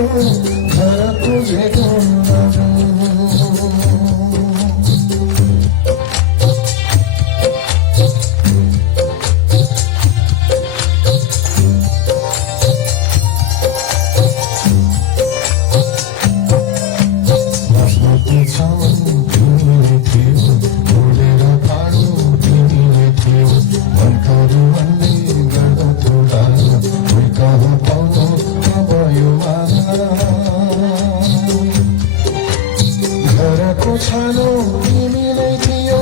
घर खोजेको दाजु छानो तिमीलाई थियो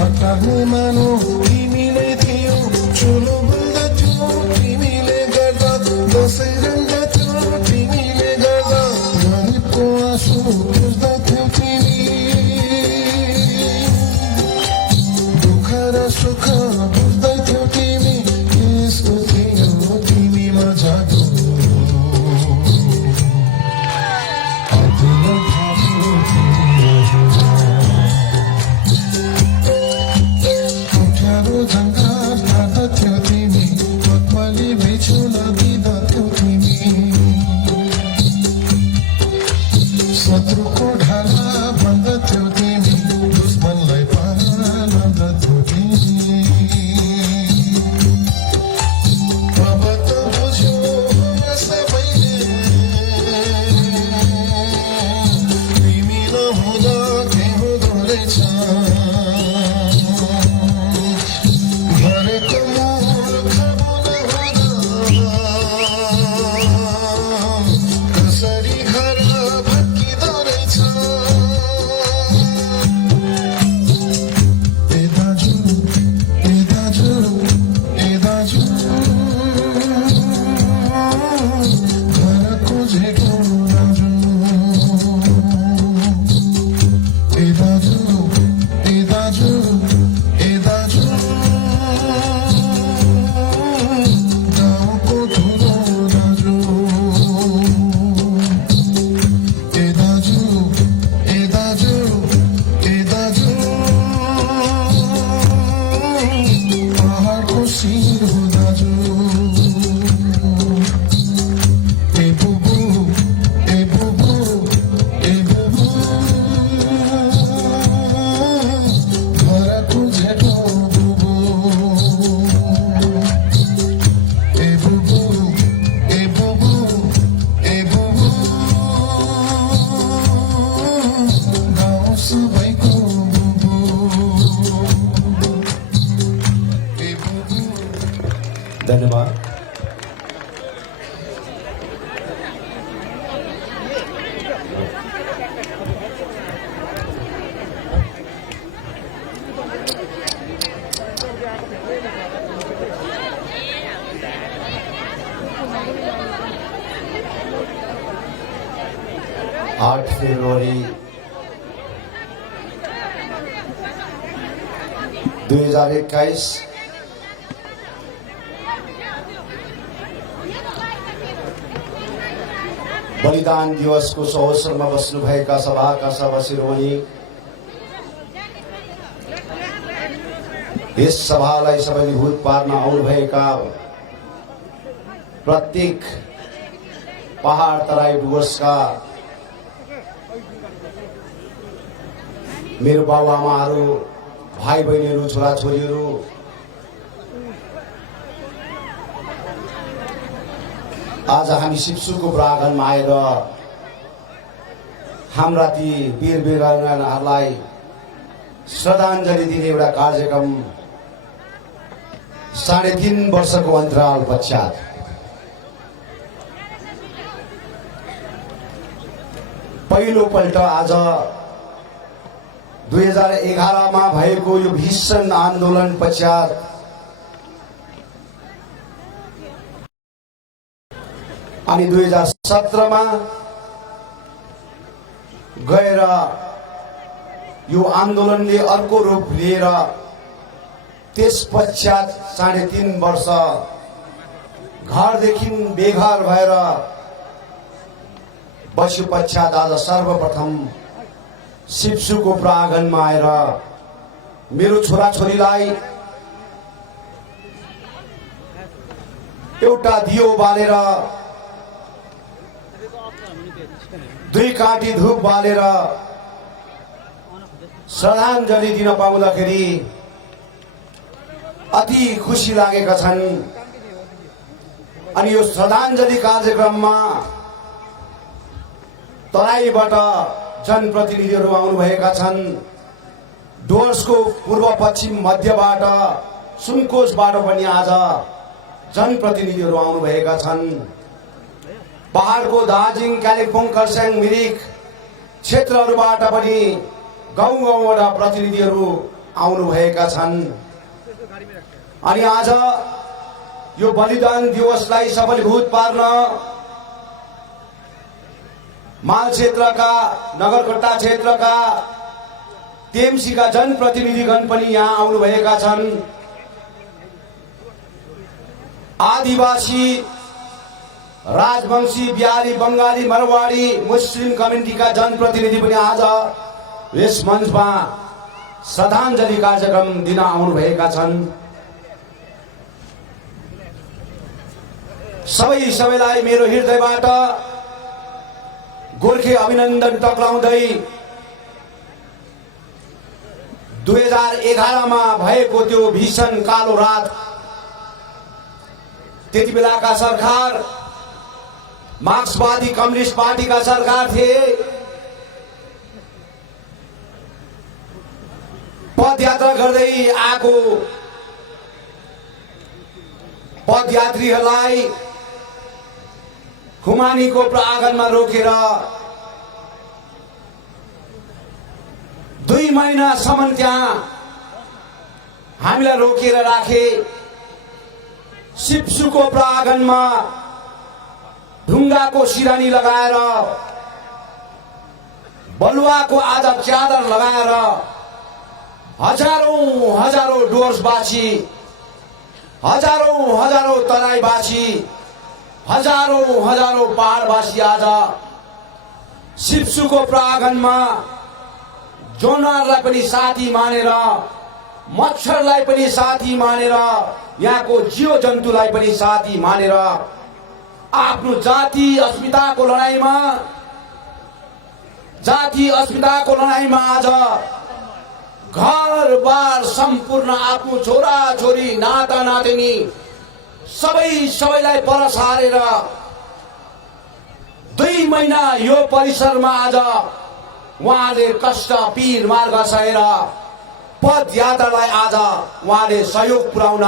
हटाउने मानो तिमीलाई थियो चुलो बन्दथ्यो तिमीले गर्दा दसैँ रङ्गथ्यो तिमीले गर्दा गरिबको आँसु बुझ्दथ्यौ तिमी दुःख र सुख बुझ्दथ्यौ तिमी यस्तो थियो तिमीमा जादु शत्रुको ढाला बन्दथ्यौ तिमी दुश्मनलाई पार लाँदथ्यौ तिमी अब त बुझ्यो सबैले तिमी नहुँदा के हुँदो रहेछ गरेको मूर्ख नहुँदा कसरी घर धन्यवाद। 8 फेब्रुअरी 2021 बलिदान दिवसको अवसरमा बस्नुभएका सभाका सभा शिरोमणि, यस सभालाई सबैभूत पार्न आउनुभएका प्रत्येक पहाड तराई डुवर्सका मेरो बाबुआमाहरू, भाइ बहिनीहरू, छोराछोरीहरू, आज हामी शिवसुरको प्राङ्गणमा आएर हाम्रा ती वीर वीरांगनाहरूलाई श्रद्धाञ्जली दिने एउटा कार्यक्रम 3.5 वर्षको अन्तराल पश्चात पहिलोपल्ट आज 2011 मा भएको यो भीषण आन्दोलन पश्चात अनि 2017 मा गएर यो आन्दोलनले अर्को रूप लिएर त्यस पश्चात 3.5 वर्ष घरदेखि बेघर भएर बस्यो पश्चात आज सर्वप्रथम शिवसुरको प्राङ्गणमा आएर मेरो छोराछोरीलाई एउटा दियो बालेर दुई काटी धूप बालेर श्रद्धाञ्जली दिन पाउँदाखेरि अति खुसी लागेका छन्। अनि यो श्रद्धाञ्जली कार्यक्रममा तराईबाट जनप्रतिनिधिहरू आउनुभएका छन्। डुवर्सको पूर्व पश्चिम मध्यबाट सुनकोशबाट पनि आज जनप्रतिनिधिहरू आउनुभएका छन्। पहाडको दार्जिलिङ, कालिम्पोङ, खरसाङ, मिरिक क्षेत्रहरूबाट पनि गाउँ गाउँबाट प्रतिनिधिहरू आउनुभएका छन्। अनि आज यो बलिदान दिवसलाई सफलीभूत पार्न माल क्षेत्रका, नगरकट्टा क्षेत्रका, टिएमसीका जनप्रतिनिधिगण पनि यहाँ आउनुभएका छन्। आदिवासी, राजवंशी, बिहारी, बंगाली, मरवाडी, मुस्लिम कम्युनिटीका जनप्रतिनिधि पनि आज यस मञ्चमा श्रद्धाञ्जली कार्यक्रम दिन आउनुभएका छन्। सबैलाई मेरो हृदयबाट गोर्खे अभिनन्दन टक्राउँदै 2011 मा भएको त्यो भीषण कालो रात, त्यति बेलाका सरकार मार्क्सवादी कम्युनिस्ट पार्टीका सरकार थिए। पदयात्रा गर्दै आएको पदयात्रीहरूलाई खुमानीको प्राङ्गणमा रोकेर 2 महिनासम्म त्यहाँ हामीलाई रोकेर राखे। सिप्सुको प्राङ्गणमा ढुङ्गाको सिरानी लगाएर, बलुवाको आज च्यादर लगाएर हजारौं डुवर्सवासी, हजारौं तराईवासी, हजारौं पहाडवासी आज सिप्सुको प्राङ्गणमा जनावरलाई पनि साथी मानेर, मच्छरलाई पनि साथी मानेर, यहाँको जीव जन्तुलाई पनि साथी मानेर आफ्नो जाति अस्मिताको लडाईँमा आज घरबार सम्पूर्ण आफ्नो छोरा छोरी, नाता नातिनी सबैलाई पर सारेर 2 महिना यो परिसरमा आज उहाँले कष्ट पीर मार्ग सहेर पदयात्रालाई आज उहाँले सहयोग पुर्याउन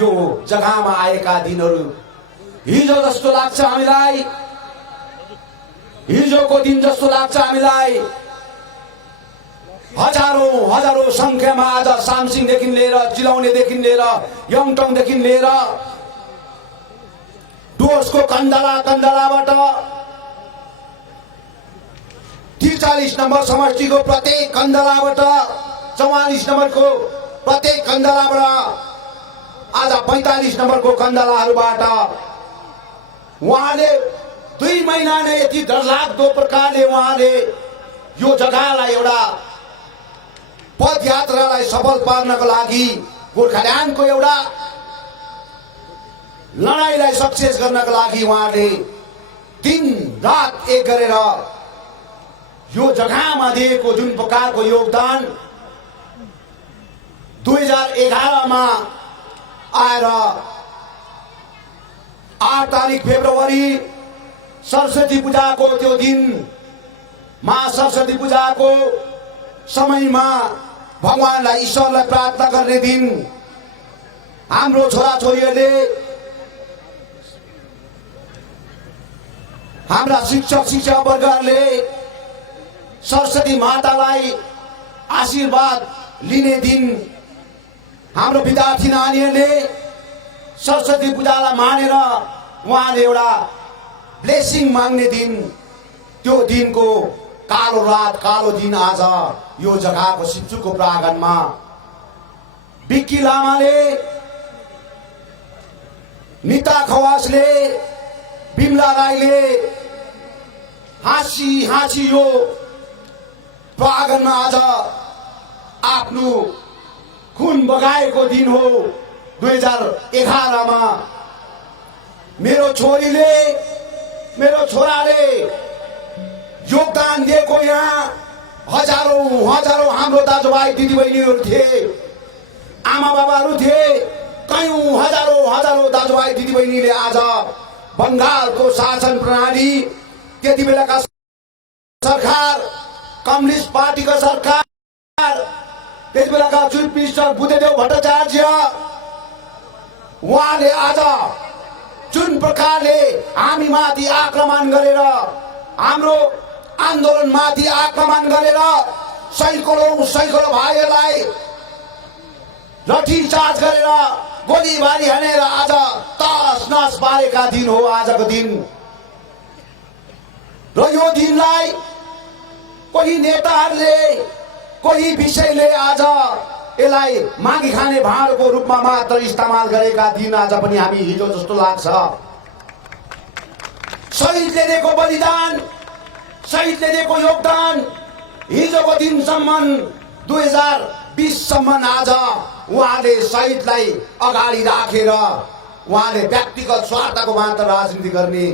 यो जग्गामा आएका दिनहरू हिजो जस्तो लाग्छ हामीलाई। हिजोको दिन जस्तो लाग्छ हामीलाई। हजारौं संख्यामा आज सामसिङदेखि लिएर, चिलाउनेदेखि लिएर, यङटङदेखि लिएर, डुवर्सको कन्दलाबाट 43 नम्बर समष्टिको प्रत्येक कन्दलाबाट, 44 नम्बरको प्रत्येक कन्दलाबाट, आज 45 नम्बरको कन्दलाहरूबाट उहाँले 2 महिना नै यति डरलाग्दो प्रकारले उहाँले यो जग्गालाई एउटा पदयात्रालाई सफल पार्नको लागि, गोर्खाल्यान्डको एउटा लडाईँलाई सक्सेस गर्नको लागि उहाँले दिन रात एक गरेर यो जग्गामा दिएको जुन प्रकारको योगदान 2011 मा आएर 8 तारिक फेब्रुअरी सरस्वती पूजाको त्यो दिन, महासरस्वती पूजाको समयमा भगवानलाई, ईश्वरलाई प्रार्थना गर्ने दिन, हाम्रो छोराछोरीहरूले, हाम्रा शिक्षकवर्गहरूले सरस्वती मातालाई आशीर्वाद लिने दिन, हाम्रो विद्यार्थी नानीहरूले सरस्वती पूजालाई मानेर उहाँले एउटा ब्लेसिङ माग्ने दिन, त्यो दिनको कालो रात, कालो दिन आज यो जग्गाको सिप्सुको प्राङ्गणमा बिक्की लामाले, निता खवासले, बिमला राईले हाँसी यो प्राङ्गणमा आज आफ्नो खुन बगाएको दिन हो। 2011 मा मेरो छोरीले मेरो छोराले योगदान दिएको यहाँ हजारौं हजारौं हाम्रो दाजुभाइ दिदीबहिनीहरू थिए, आमा बाबाहरू थिए, कयौं हजारौं दाजुभाइ दिदीबहिनीले आज बंगालको शासन प्रणाली, त्यति बेलाका सरकार, कम्युनिस्ट पार्टीको सरकार, त्यति बेलाका चिफ मिनिस्टर बुद्धदेव भट्टाचार्य, उहाँले आज जुन प्रकारले हामीमाथि आक्रमण गरेर, हाम्रो आन्दोलनमाथि आक्रमण गरेर सैकौं भाइहरूलाई लाठीचार्ज गरेर गोलीबारी हानेर आज तस नस पारेका दिन हो आजको दिन। र यो दिनलाई कोही नेताहरूले, कोही विषयले आज यसलाई मागी खाने भाँडको रूपमा मात्र इस्तेमाल गरेका दिन आज पनि हामी हिजो जस्तो लाग्छ। शहीदले दिएको बलिदान, शहीदले दिएको योगदान हिजोको दिनसम्म 2020 सम्म आज उहाँले शहीदलाई अगाडि राखेर उहाँले व्यक्तिगत स्वार्थको मात्र राजनीति गर्ने,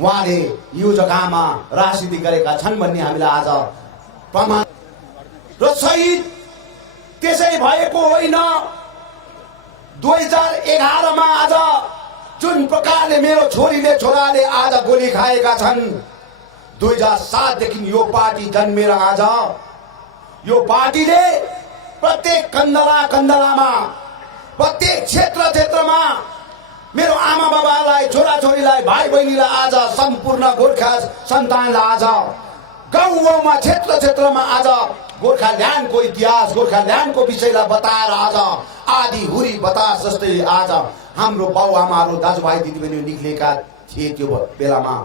उहाँले यो जग्गामा राजनीति गरेका छन् भन्ने हामीलाई आज प्रमाण। र शहीद त्यसै भएको होइन। 2011 मा आज जुन प्रकारले मेरो छोराले आज गोली खाएका छन्, 2007 देखि यो पार्टी जन्मेर आज यो पार्टीले प्रत्येक कन्दलामा, प्रत्येक क्षेत्रमा मेरो आमा बाबालाई, छोराछोरीलाई, भाइ बहिनीलाई, आज सम्पूर्ण गोर्खा सन्तानलाई आज गाउँमा, क्षेत्रमा आज गोर्खाल्यान्डको इतिहास, गोर्खाल्यान्डको विषयलाई बताएर आज आधी हुरी बतास जस्तै आज हाम्रो बाउआमाहरू, दाजुभाइ दिदीबहिनी निक्लेका थिए त्यो बेलामा।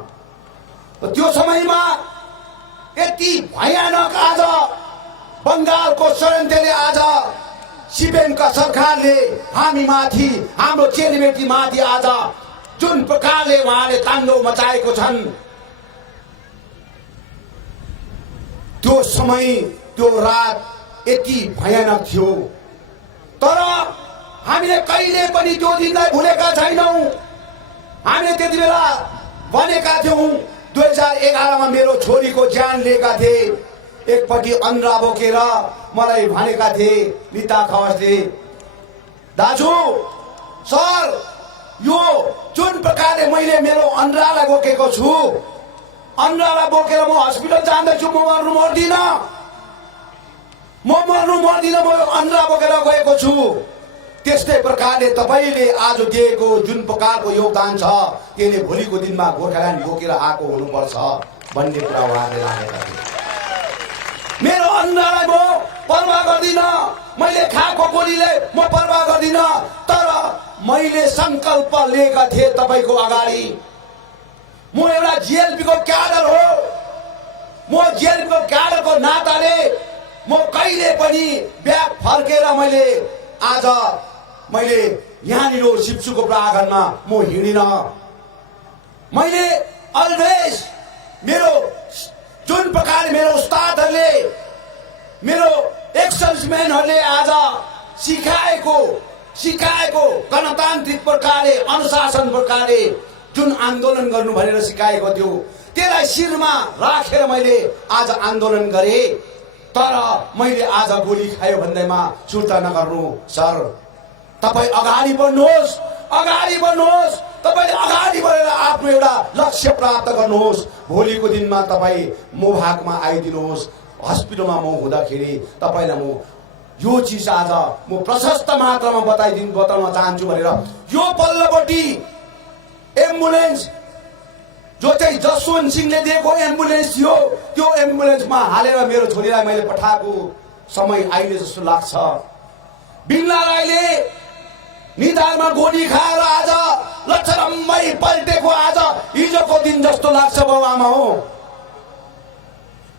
त्यो समयमा यति भयानक आज बंगालको षड्यन्त्रले आज सिपिएमका सरकारले हामीमाथि, हाम्रो चेलीबेटीमाथि आज जुन प्रकारले उहाँले ताण्डव मचाएको छन्, त्यो समय, त्यो रात यति भयानक थियो। तर हामीले कहिले पनि त्यो दिनलाई भुलेका छैनौं। हामीले त्यति बेला भनेका थियौं, 2011 मा मेरो छोरीको ज्यान लिएका थिए, एकपट्टि अन्रा बोकेर मलाई भनेका थिए निता खवासले, दाजु सर यो जुन प्रकारले मैले मेरो अन्रालाई बोकेको छु, अन्रालाई बोकेर म हस्पिटल जाँदैछु, म मर्नु मर्दिन, म अन्रा बोकेर गएको छु। त्यस्तै प्रकारले तपाईले आज दिएको जुन प्रकारको योगदान छ, त्यसले भोलिको दिनमा गोर्खाल्यान्ड बोकेर आएको हुनुपर्छ भन्ने कुरा उहाँले राखेका थिए। मेरो अन्नलाई म परवाह गर्दिन, मैले खाएको गोलीले म परवाह गर्दिन, तर मैले संकल्प लिएका थिए तपाईको अगाडि। म एउटा जीएलपी को क्याडर हो, म जीएलपी को क्याडरको नाताले म कहिले पनि ब्याग फर्केर मैले यहाँनिर शिवसुको प्राङ्गणमा म हिँडिन। मैले अलवेज मेरो जुन प्रकारले मेरो उस्तादहरूले, मेरो एक्सल्सम्यानहरूले आज सिकाएको गणतान्त्रिक प्रकारले, अनुशासन प्रकारले जुन आन्दोलन गर्नु भनेर सिकाएको थियो, त्यसलाई शिरमा राखेर मैले आज आन्दोलन गरे। तर मैले आज गोली खायो भन्दैमा सुर्ता नगर्नु सर, तपाई अगाडि बढ्नुहोस्, तपाईले अगाडि बढेर आफ्नो एउटा लक्ष्य प्राप्त गर्नुहोस्। भोलिको दिनमा तपाई मोभागमा आइदिनुहोस्, हस्पिटलमा म हुँदाखेरि तपाईलाई म यो चीज आज म प्रशस्त मात्रामा बताउन चाहन्छु भनेर यो पल्लोपट्टि एम्बुलेन्स जो चाहिँ जसवन्त सिंहले दिएको एम्बुलेन्स थियो, त्यो एम्बुलेन्समा हालेर मेरो छोरीलाई मैले पठाएको समय अहिले जस्तो लाग्छ। बिमला राईले निधारमा गोली खाएर आज लक्षरम्मै पल्टेको आज हिजोको दिन जस्तो लाग्छ बाबुआमा हो।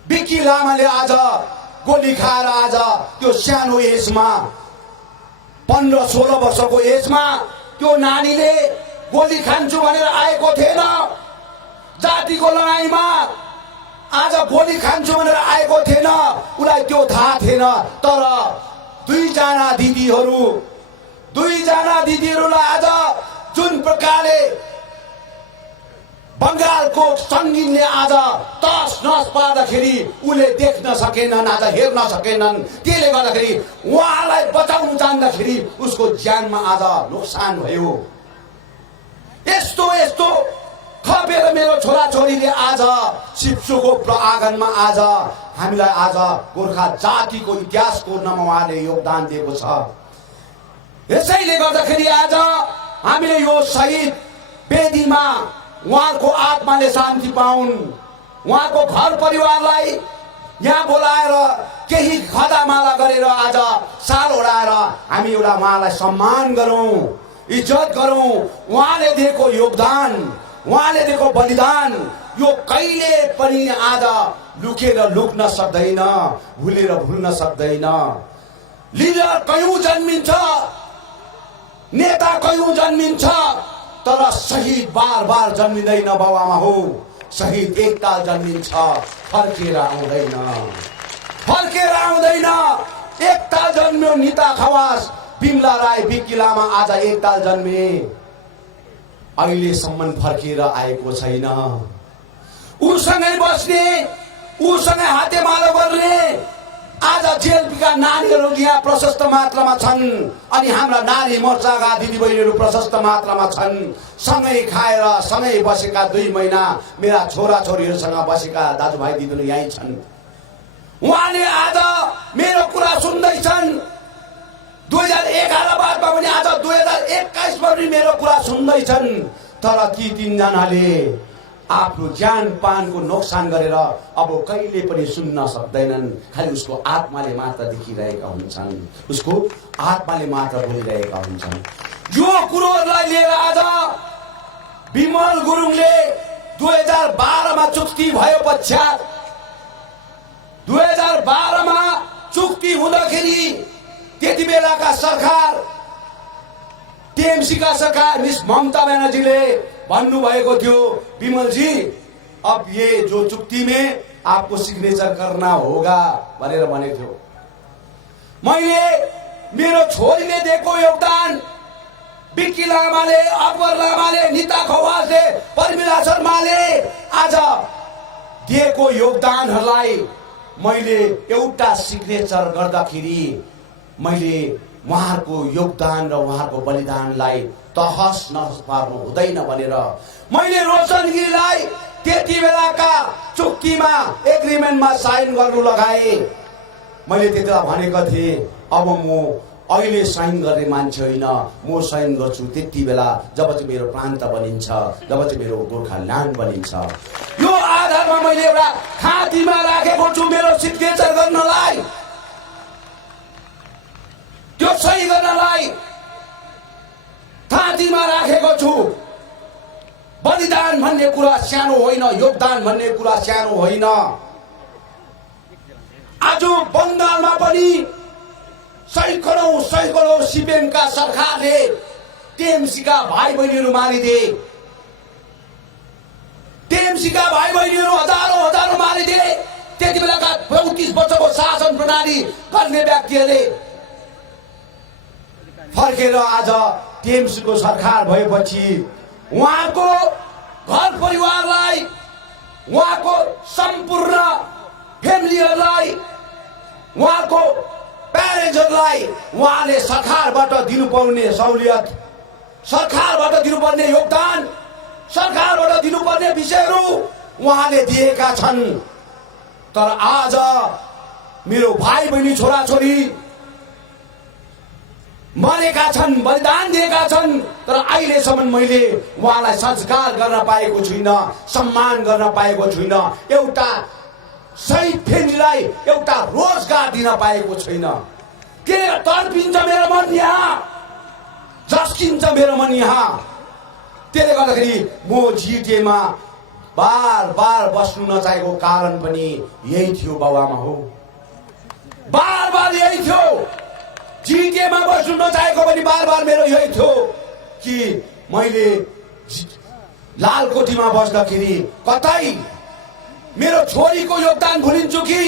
बिकी लामाले आज गोली खाएर आज त्यो सानो एजमा 15-16 वर्षको एजमा त्यो नानीले गोली खान्छु भनेर आएको थिएन। जातिको लडाईँमा आज गोली खान्छु भनेर आएको थिएन, उलाई त्यो थाहा थिएन। तर दुईजना दिदीहरूलाई आज जुन प्रकारले बङ्गालको सङ्गीतले आज तस नस पार्दाखेरि उसले देख्न सकेनन्, आज हेर्न सकेनन्। त्यसले गर्दाखेरि उहाँलाई बचाउन जान्दाखेरि उसको ज्यानमा आज नोक्सान भयो। यस्तो यस्तो खपेर मेरो छोराछोरीले आज शिवको आँगनमा आज हामीलाई आज गोर्खा जातिको इतिहास कोर्नमा उहाँले योगदान दिएको छ। यसैले गर्दाखेरि आज हामीले यो शहीद वेदीमा उहाँको आत्माले शान्ति पाउन्, उहाँको घर परिवारलाई यहाँ बोलाएर केही खदामाला गरेर आज साल ओढाएर हामी एउटा उहाँलाई सम्मान गरौँ, इज्जत गरौँ। उहाँले दिएको योगदान, उहाँले दिएको बलिदान यो कहिले पनि आज लुकेर लुक्न सक्दैन, भुलेर भुल्न सक्दैन। लिडर कयौं जन्मिन्छ, नेता कयौं जन्मिन्छ, तर शहीद बार बार जन्मिँदैन बाबुआमा हो। शहीद एकताल जन्मिन्छ, फर्केर आउँदैन, फर्केर आउँदैन। एकताल जन्म्यो निता खवास, बिमला राई, बिक्की लामा आज एकताल जन्मे, अहिलेसम्म फर्केर आएको छैन। उसँगै बस्ने, उसँगै हातेमालो गर्ने आज जेलका नानीहरू यहाँ प्रशस्त मात्रामा छन् अनि हाम्रा नारी मोर्चाका दिदीबहिनीहरू प्रशस्त मात्रामा छन्। सँगै खाएर सँगै बसेका 2 महिना मेरा छोराछोरीहरूसँग बसेका दाजुभाइ दिदीबहिनी यहीँ छन्। उहाँले आज मेरो कुरा सुन्दैछन्। 2011 बादमा पनि आज 2021 मा पनि मेरो कुरा सुन्दैछन्। तर ती 3 जनाले आफ्नो ज्यान पानको नोक्सान गरेर अब कहिले पनि सुन्न सक्दैनन्। खालि उसको आत्माले मात्र देखिरहेका हुन्छन्, उसको आत्माले मात्र बोलिरहेका हुन्छन्। यो कुरोलाई लिएर आज विमल गुरुङले 2012 मा चुक्ति भयो पश्चात 2012 मा चुक्ति हुँदाखेरि त्यति बेलाका सरकार टीएमसी का सरकार मिस ममता बनर्जीले भन्नुभएको थियो, विमल जी अब ये जो चुक्ति में आपको सिग्नेचर करना होगा भनेर भनेको थियो। मैले मेरो छोरीले दिएको योगदान, बिक्की लामाले, अकबर लामाले, निता खवासले, परमिला शर्माले आज दिएको योगदानहरूलाई मैले एउटा सिग्नेचर गर्दाखेरि मैले उहाँहरूको योगदान र उहाँहरूको बलिदानलाई तहस नहस पार्नु हुँदैन भनेर मैले रोशन गिरीलाई त्यति बेलाका चुक्तिमा एग्रिमेन्टमा साइन गर्नु लगाए। मैले त्यतिबेला भनेको थिएँ अब म अहिले साइन गर्ने मान्छे होइन, म साइन गर्छु त्यति बेला जब चाहिँ मेरो प्रान्त बनिन्छ, जब चाहिँ मेरो गोर्खाल्यान्ड बनिन्छ। यो आधारमा मैले एउटा खाँतीमा राखेको छु मेरो सिग्नेचर गर्नलाई, त्यो सही गर्नलाई थाँतीमा राखेको छु। बलिदान भन्ने कुरा सानो होइन, योगदान भन्ने कुरा सानो होइन। आज बङ्गालमा पनि सैकडौं सिपिएमका सरकारले टीएमसीका भाइ बहिनीहरू मारिदिए, टीएमसीका भाइ बहिनीहरू हजारौं मारिदिए। त्यति बेलाका 34 वर्षको शासन प्रणाली गर्ने व्यक्तिहरूले फर्केर आज टीएमसीको सरकार भएपछि उहाँको घर परिवारलाई, उहाँको सम्पूर्ण फ्यामिलीहरूलाई, उहाँको प्यारेन्ट्सहरूलाई उहाँले सरकारबाट दिनुपर्ने सहुलियत, सरकारबाट दिनुपर्ने योगदान, सरकारबाट दिनुपर्ने विषयहरू उहाँले दिएका छन्। तर आज मेरो भाइ बहिनी छोराछोरी मरेका छन्, बलिदान दिएका छन्, तर अहिलेसम्म मैले उहाँलाई संस्कार गर्न पाएको छुइनँ, सम्मान गर्न पाएको छुइनँ, एउटा शहीद फ्यामिलीलाई एउटा रोजगार दिन पाएको छैन। के तर्पिन्छ मेरो मन यहाँ, झस्किन्छ मेरो मन यहाँ। त्यसले गर्दाखेरि म जिटिएमा बार बार बस्नु नचाहेको कारण पनि यही थियो बाबुआमा हो, बार बार यही थियो। जिटिएमा बस्नु नचाहेको पनि बार बार मेरो यही थियो कि मैले लालकोठीमा बस्दाखेरि कतै मेरो छोरीको योगदान भुलिन्छु कि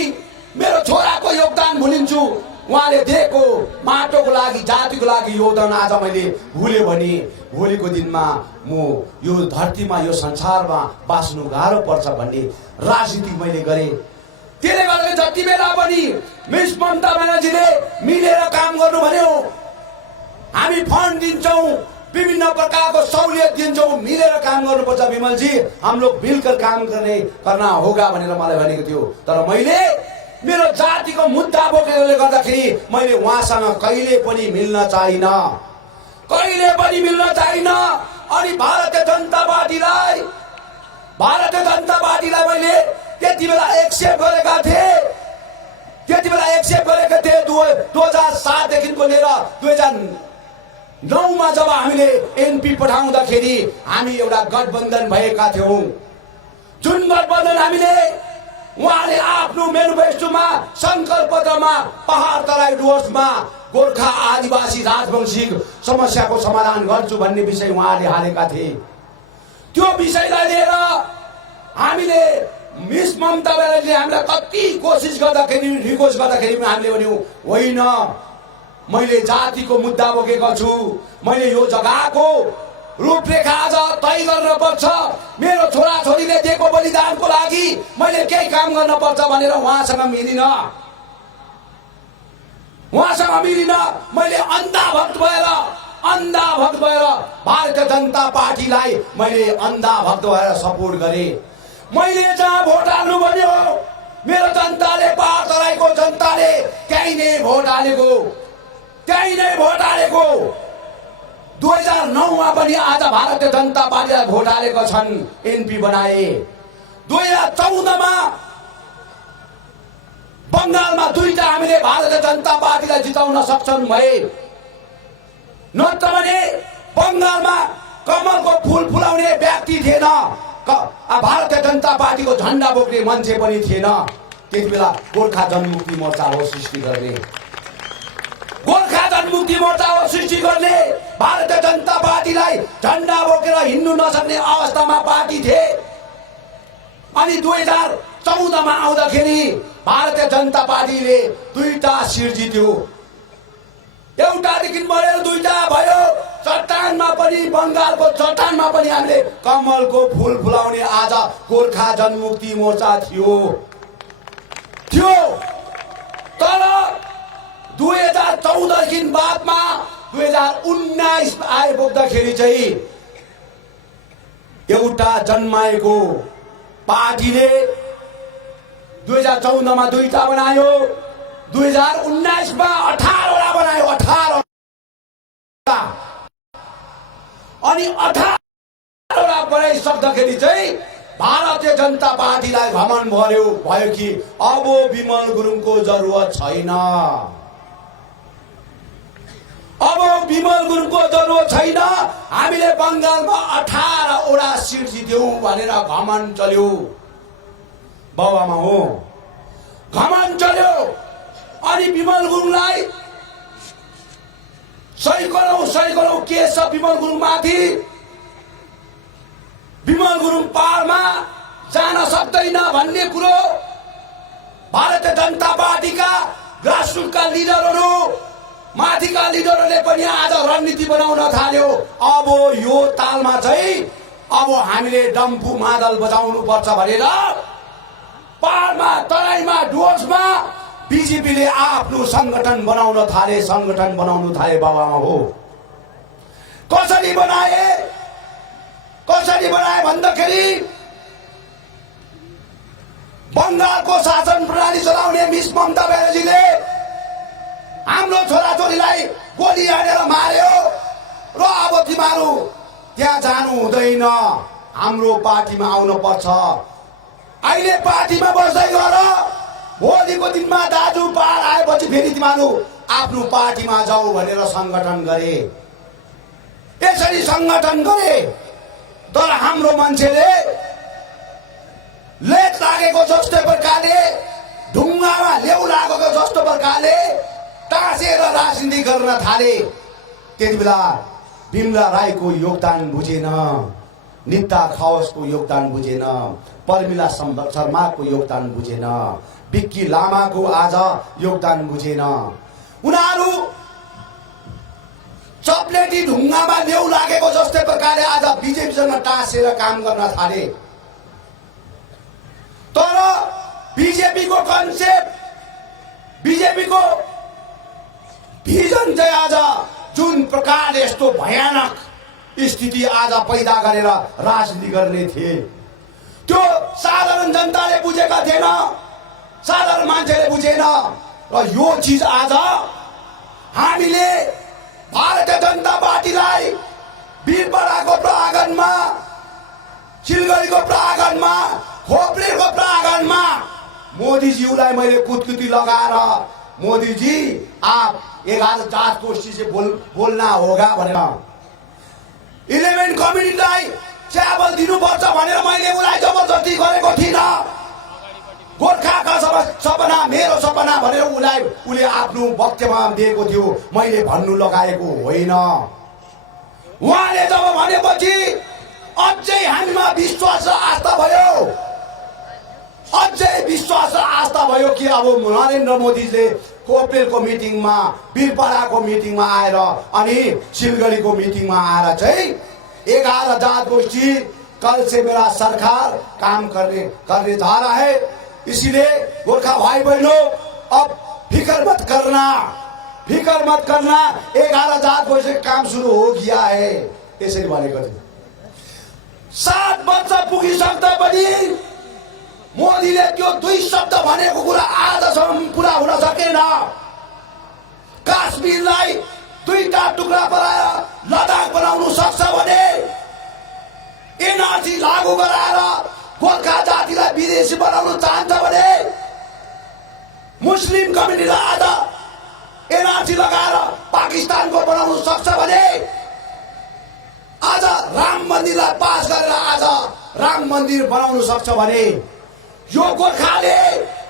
मेरो छोराको योगदान भुलिन्छु। उहाँले दिएको माटोको लागि जातिको लागि योगदान आज मैले भुल्यो भने भोलिको दिनमा म यो धरतीमा यो संसारमा बाँच्नु गाह्रो पर्छ भन्ने राजनीति मैले गरेँ। त्यसले गर्दा जति बेला पनि मिस ममता ब्यानर्जीले मिलेर काम गर्नु भन्यो, हामी फन्ड दिन्छौँ, विभिन्न प्रकारको सहुलियत दिन्छौँ, मिलेर काम गर्नुपर्छ विमलजी, हम लोग मिलकर काम करना होगा भनेर मलाई भनेको थियो। तर मैले मेरो जातिको मुद्दा बोकेकोले गर्दाखेरि मैले उहाँसँग कहिले पनि मिल्न चाहिन, कहिले पनि मिल्न चाहिन। अनि भारतीय जनता पार्टीलाई मैले त्यति बेला एक्सेप्ट गरेका थिएँ, 2007 देखिको लिएर 2009 मा जब हामीले एनपी पठाउँदाखेरि हामी एउटा गठबन्धन भएका थियौँ। जुन गठबन्धन हामीले उहाँले आफ्नो मेनिफेस्टोमा संकल्प पत्रमा पहाड तराई डुवर्समा गोर्खा आदिवासी राजवंशी समस्याको समाधान गर्छु भन्ने विषय उहाँले हालेका थिए। त्यो विषयलाई लिएर हामीले मिस ममता ब्यानर्जीले हामीलाई कति कोसिस गर्दाखेरि रिक्वेस्ट गर्दाखेरि हामीले भन्यौँ होइन, मैले जातिको मुद्दा बोकेको छु, मैले यो जग्गाको रूपरेखा आज तय गर्न पर्छ, मेरो छोराछोरीले दिएको बलिदानको लागि मैले केही काम गर्न पर्छ भनेर उहाँसँग मिलिन। मैले अन्धाभक्त भएर भारतीय जनता पार्टीलाई मैले अन्धाभक्त भएर सपोर्ट गरेँ। मैले जहाँ भोट हाल्नु भन्यो मेरो जनताले, पहाड तराईको जनताले त्यही नै भोट हालेको। 2009 मा पनि आज भारतीय जनता पार्टीलाई भोट हालेका छन्, एनपी बनाए। 2014 मा बंगालमा 2टा हामीले भारतीय जनता पार्टीलाई जिताउन सक्षम भए। नत्र भने बंगालमा कमलको फूल फुलाउने व्यक्ति थिएन, भारतीय जनता पार्टीको झण्डा बोक्ने मान्छे पनि थिएन। त्यति बेला गोर्खा जनमुक्ति मोर्चा हो सृष्टि गर्ने, भारतीय जनता पार्टीलाई झण्डा बोकेर हिँड्नु नसक्ने अवस्थामा पार्टी थिए। अनि 2014 मा आउँदाखेरि भारतीय जनता पार्टीले 2टा सिट जित्यो, एउटादेखि बढेर 2टा भयो। चट्टानमा पनि, बंगालको चट्टानमा पनि हामीले कमलको फूल फुलाउने आज गोर्खा जनमुक्ति मोर्चा थियो। तर 2014 देखि बादमा 2019 आइपुग्दाखेरि चाहिँ एउटा जन्माएको पार्टीले 2014 मा 2टा बनायो, 2019 मा 18वटा बनायो, 18। अनि 18वटा बनाइसक्दाखेरि चाहिँ भारतीय जनता पार्टीलाई घमन भयो कि अब विमल गुरुङको जरुरत छैन, हामीले बंगालमा 18वटा सिट जित्यौं भनेर घमन चल्यो। बाबुआमा हो, घमन चल्यो। अनि विमल गुरुङलाई सैकौं केस छ विमल गुरुङ माथि। विमल गुरुङ पाहाडमा जान सक्दैन भन्ने कुरो भारतीय जनता पार्टीका ग्रासरुटका लिडरहरू, माथिका लिडरहरूले पनि आज रणनीति बनाउन थाल्यो। अब यो तालमा चाहिँ अब हामीले डम्फु मादल बजाउनु पर्छ भनेर पाहाडमा, तराईमा, डुवर्समा बीजेपीले आफ्नो संगठन बनाउन थाले बाबामा हो। कसरी बनाए भन्दाखेरि बंगालको शासन प्रणाली चलाउने मिस ममता ब्यानर्जीले हाम्रो छोराछोरीलाई गोली हानेर मार्यो र अब तिमीहरू त्यहाँ जानु हुँदैन, हाम्रो पार्टीमा आउनु पर्छ। अहिले पार्टीमा बस्दै गर, भोलिको दिनमा दाजु पार आएपछि फेरि तिमीहरू आफ्नो पार्टीमा जाऊ भनेर संगठन गरे। यसरी संगठन गरे। तर हाम्रो मान्छेले लेट लागेको जस्तो प्रकारले, ढुङ्गामा लेउ लागेको जस्तो प्रकारले टाँसेर राजनीति गर्न थाले। त्यति बेला बिमला राईको योगदान बुझेन, निता खवासको योगदान बुझेन, पर्मिला शर्माको योगदान बुझेन, विक्की लामाको आज योगदान बुझेन। उनीहरू चप्लेटी ढुङ्गामा लेउ लागेको जस्तै प्रकारले आज बिजेपीसँग टाँसेर काम गर्न थाले। तर बिजेपीको कन्सेप्ट, बिजेपीको भिजन चाहिँ आज जुन प्रकारले यस्तो भयानक स्थिति आज पैदा गरेर राजनीति गर्ने थिए, त्यो साधारण जनताले बुझेका थिएन, साधारण मान्छेले बुझेन। र यो चिज आज हामीले भारतीय जनता पार्टीलाई वीरपाडाको प्राङ्गणमा, सिलगढीको प्राङ्गणमा, खोप्रेको प्राङ्गणमा मोदीज्यूलाई मैले कुटकुटी लगाएर, मोदीजी आप 11 जात गोष्ठी से बोलना होगा भनेर 11 कम्युनिटीलाई चावल दिनुपर्छ भनेर मैले उलाई जबरजस्ती गरेको थिइनँ। गोर्खाका सपना मेरो सपना भनेर उले आफ्नो वक्तव्यमा दिएको थियो, मैले भन्नु लगाएको होइन। उहाँले जब भनेपछि अझै हामीमा विश्वास र आस्था भयो, अझै विश्वास र आस्था भयो कि अब नरेन्द्र मोदीले कोपेलको मिटिङमा, वीरपाडाको मिटिङमा आएर अनि सिलगढीको मिटिङमा आएर चाहिँ 11 जात गोष्ठी कल से मेरा सरकार काम करने जा रहा है, इसलिए गोरखा भाई बहनों अब फिक्र मत करना, 11 जात गोष्ठी काम सुरु हो गया है, यसरी भनेको थियो। 7 वर्ष पुगिसक्दा पनि मोदीले त्यो 2 शब्द भनेको कुरा आजसम्म पुरा हुन सकेन। काश्मीरलाई 2टा टुक्रा बनाएर लद्दाख बनाउनु सक्छ भने, एनआरसी लागू गराएर गोर्खा जातिलाई विदेशी बनाउन चाहन्छ भने, मुस्लिम कम्युनिटीलाई आज एनआरसी लगाएर पाकिस्तानको बनाउन सक्छ भने, आज राम मन्दिरलाई पास गरेर आज राम मन्दिर बनाउन सक्छ भने, यो गोर्खाले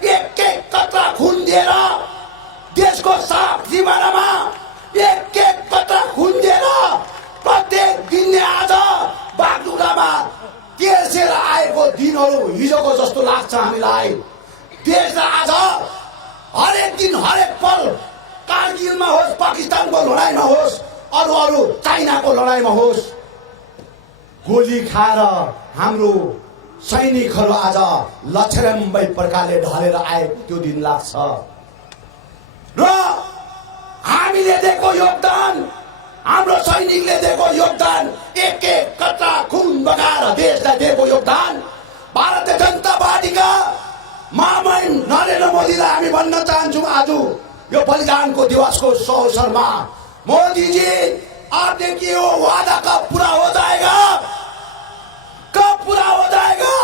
एक कतरा खुन दिएर देशको साफ सिमानामा एक कतरा खुन दिएर प्रत्येक दिनले आज बागडुग्रामा तेर्सेर आएको दिनहरू हिजोको जस्तो लाग्छ हामीलाई। देशलाई आज हरेक दिन हरेक पल कारगिलमा होस्, पाकिस्तानको लडाइँमा होस्, अरू चाइनाको लडाइँमा होस्, गोली खाएर हाम्रो सैनिकहरू आज लछरम्बै प्रकारले ढलेर आएको त्यो दिन लाग्छ। र हामीले दिएको योगदान, हाम्रो सैनिकले दिएको योगदान, एक कतरा खुन बगाएर देशलाई दिएको योगदान, भारतीय जनता पार्टीका महामहिम नरेन्द्र मोदीलाई हामी भन्न चाहन्छौँ आज यो बलिदानको दिवसको अवसरमा, मोदी जी आपने किए वो वादा कब पूरा हो जाएगा, कब पूरा हो जाएगा?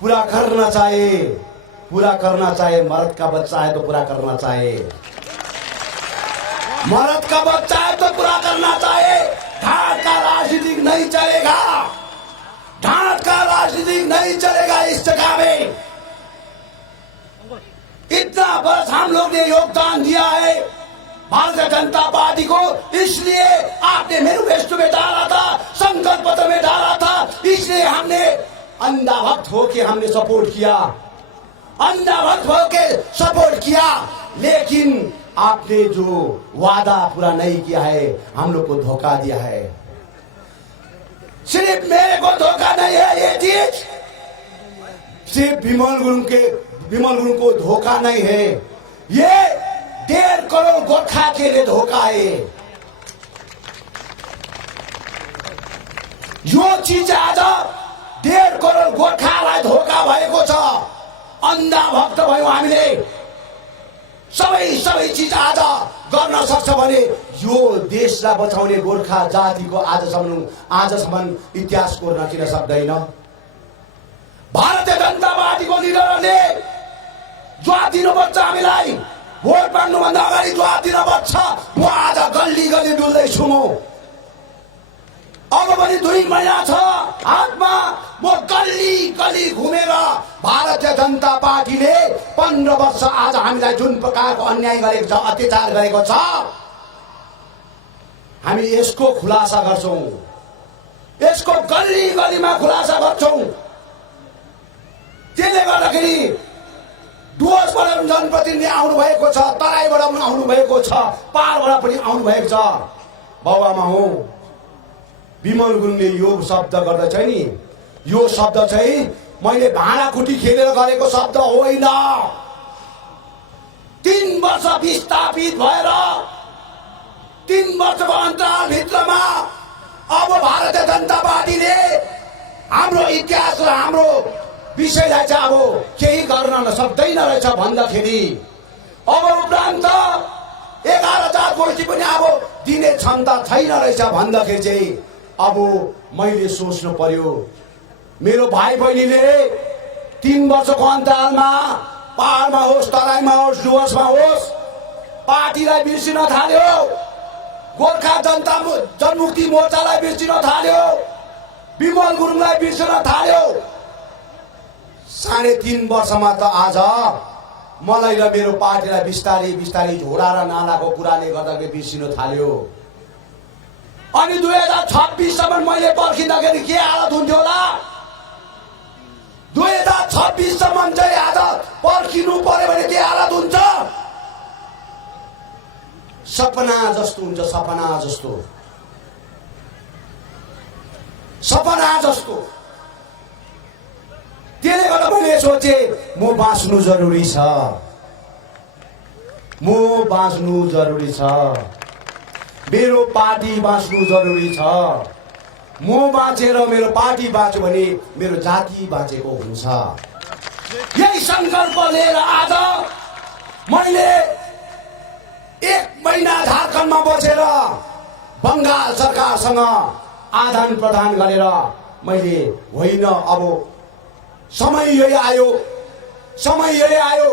पूरा करना चाहिए, मर्द का बच्चा है तो पूरा करना चाहिए, मर्द का बच्चा है तो पूरा करना चाहिए। ढांट का राजनीतिक नहीं चलेगा, ढांट का राजनीतिक नहीं चलेगा इस जगह में। इतना बरस हम लोग ने योगदान दिया है भारतीय जनता पार्टी को, इसलिए आपने मैनिफेस्टो में डाला था, संकल्प पत्र में डाला था, इसलिए हमने अंधा भक्त होके हमने सपोर्ट किया, अंधा भक्त होके सपोर्ट किया। लेकिन आपने जो वादा पूरा नहीं किया है, हम लोग को धोखा दिया है। सिर्फ मेरे को धोखा नहीं है ये चीज, सिर्फ विमल गुरुङ को धोखा नहीं है, ये 1.5 करोड़ गोर्खा के लिए धोखा है। यो चीज आज 1.5 करोड़ गोर्खालाई धोखा भएको छ। अन्धा भक्त भयो हामीले, सबै चीज आज गर्न सक्छ भने यो देशलाई बचाउने गोर्खा जातिको आजसम्म इतिहास कोर्न किन सक्दैन? भारतीय जनता पार्टीको लिडरले जवाब दिनुपर्छ हामीलाई, भोट माग्नुभन्दा अगाडि जवाब दिनुपर्छ। म आज गल्ली गल्ली डुल्दैछु, म अब पनि 2 महिना छ हातमा, म गल्ली गल्ली घुमेर भारतीय जनता पार्टीले 15 वर्ष आज हामीलाई जुन प्रकारको अन्याय गरेको छ, अत्याचार गरेको छ, हामी यसको खुलासा गर्छौं, यसको गल्ली गल्लीमा खुलासा गर्छौं। त्यसले गर्दाखेरि डुवर्सबाट जनप्रतिनिधि आउनुभएको छ, तराईबाट पनि आउनुभएको छ, पाहाडबाट पनि आउनुभएको छ। बाबुआमा हो विमल गुरुङले यो शब्द गर्दछ नि, यो शब्द चाहिँ मैले भाँडाकुटी खेलेर गरेको शब्द होइन। 3 वर्ष विस्थापित भएर 3 वर्षको अन्तरालभित्रमा अब भारतीय जनता पार्टीले हाम्रो इतिहास र हाम्रो विषयलाई चाहिँ अब केही गर्न सक्दैन रहेछ भन्दाखेरि अब उपरान्त 11,000 गोष्ठी पनि अब दिने क्षमता छैन रहेछ भन्दाखेरि चाहिँ अब मैले सोच्नु पर्यो। मेरो भाइ बहिनीले 3 वर्षको अन्तरालमा पाहाडमा होस्, तराईमा होस्, डुवर्समा होस्, पार्टीलाई बिर्सिन थाल्यो, गोर्खा जनता जनमुक्ति मोर्चालाई बिर्सिन थाल्यो, विमल गुरुङलाई बिर्सिन थाल्यो। 3.5 वर्षमा त आज मलाई र मेरो पार्टीलाई बिस्तारै बिस्तारै झोडा र नालाको कुराले गर्दाखेरि बिर्सिन थाल्यो। अनि 2026 सम्म मैले पर्खिँदाखेरि के हालत हुन्थ्यो होला? 2026 सम्म चाहिँ आज पर्खिनु पर्यो भने के हालत हुन्छ? सपना जस्तो हुन्छ, सपना जस्तो, सपना जस्तो। त्यसले गर्दा मैले सोचे म बाँच्नु जरुरी छ, म बाँच्नु जरुरी छ, मेरो पार्टी बाँच्नु जरुरी छ। म बाँचेर मेरो पार्टी बाँच्यो भने मेरो जाति बाँचेको हुन्छ। यही संकल्प लिएर आज मैले 1 महिना झारखण्डमा बसेर बङ्गाल सरकारसँग आदान प्रदान गरेर मैले होइन अब समय यही आयो, समय यही आयो,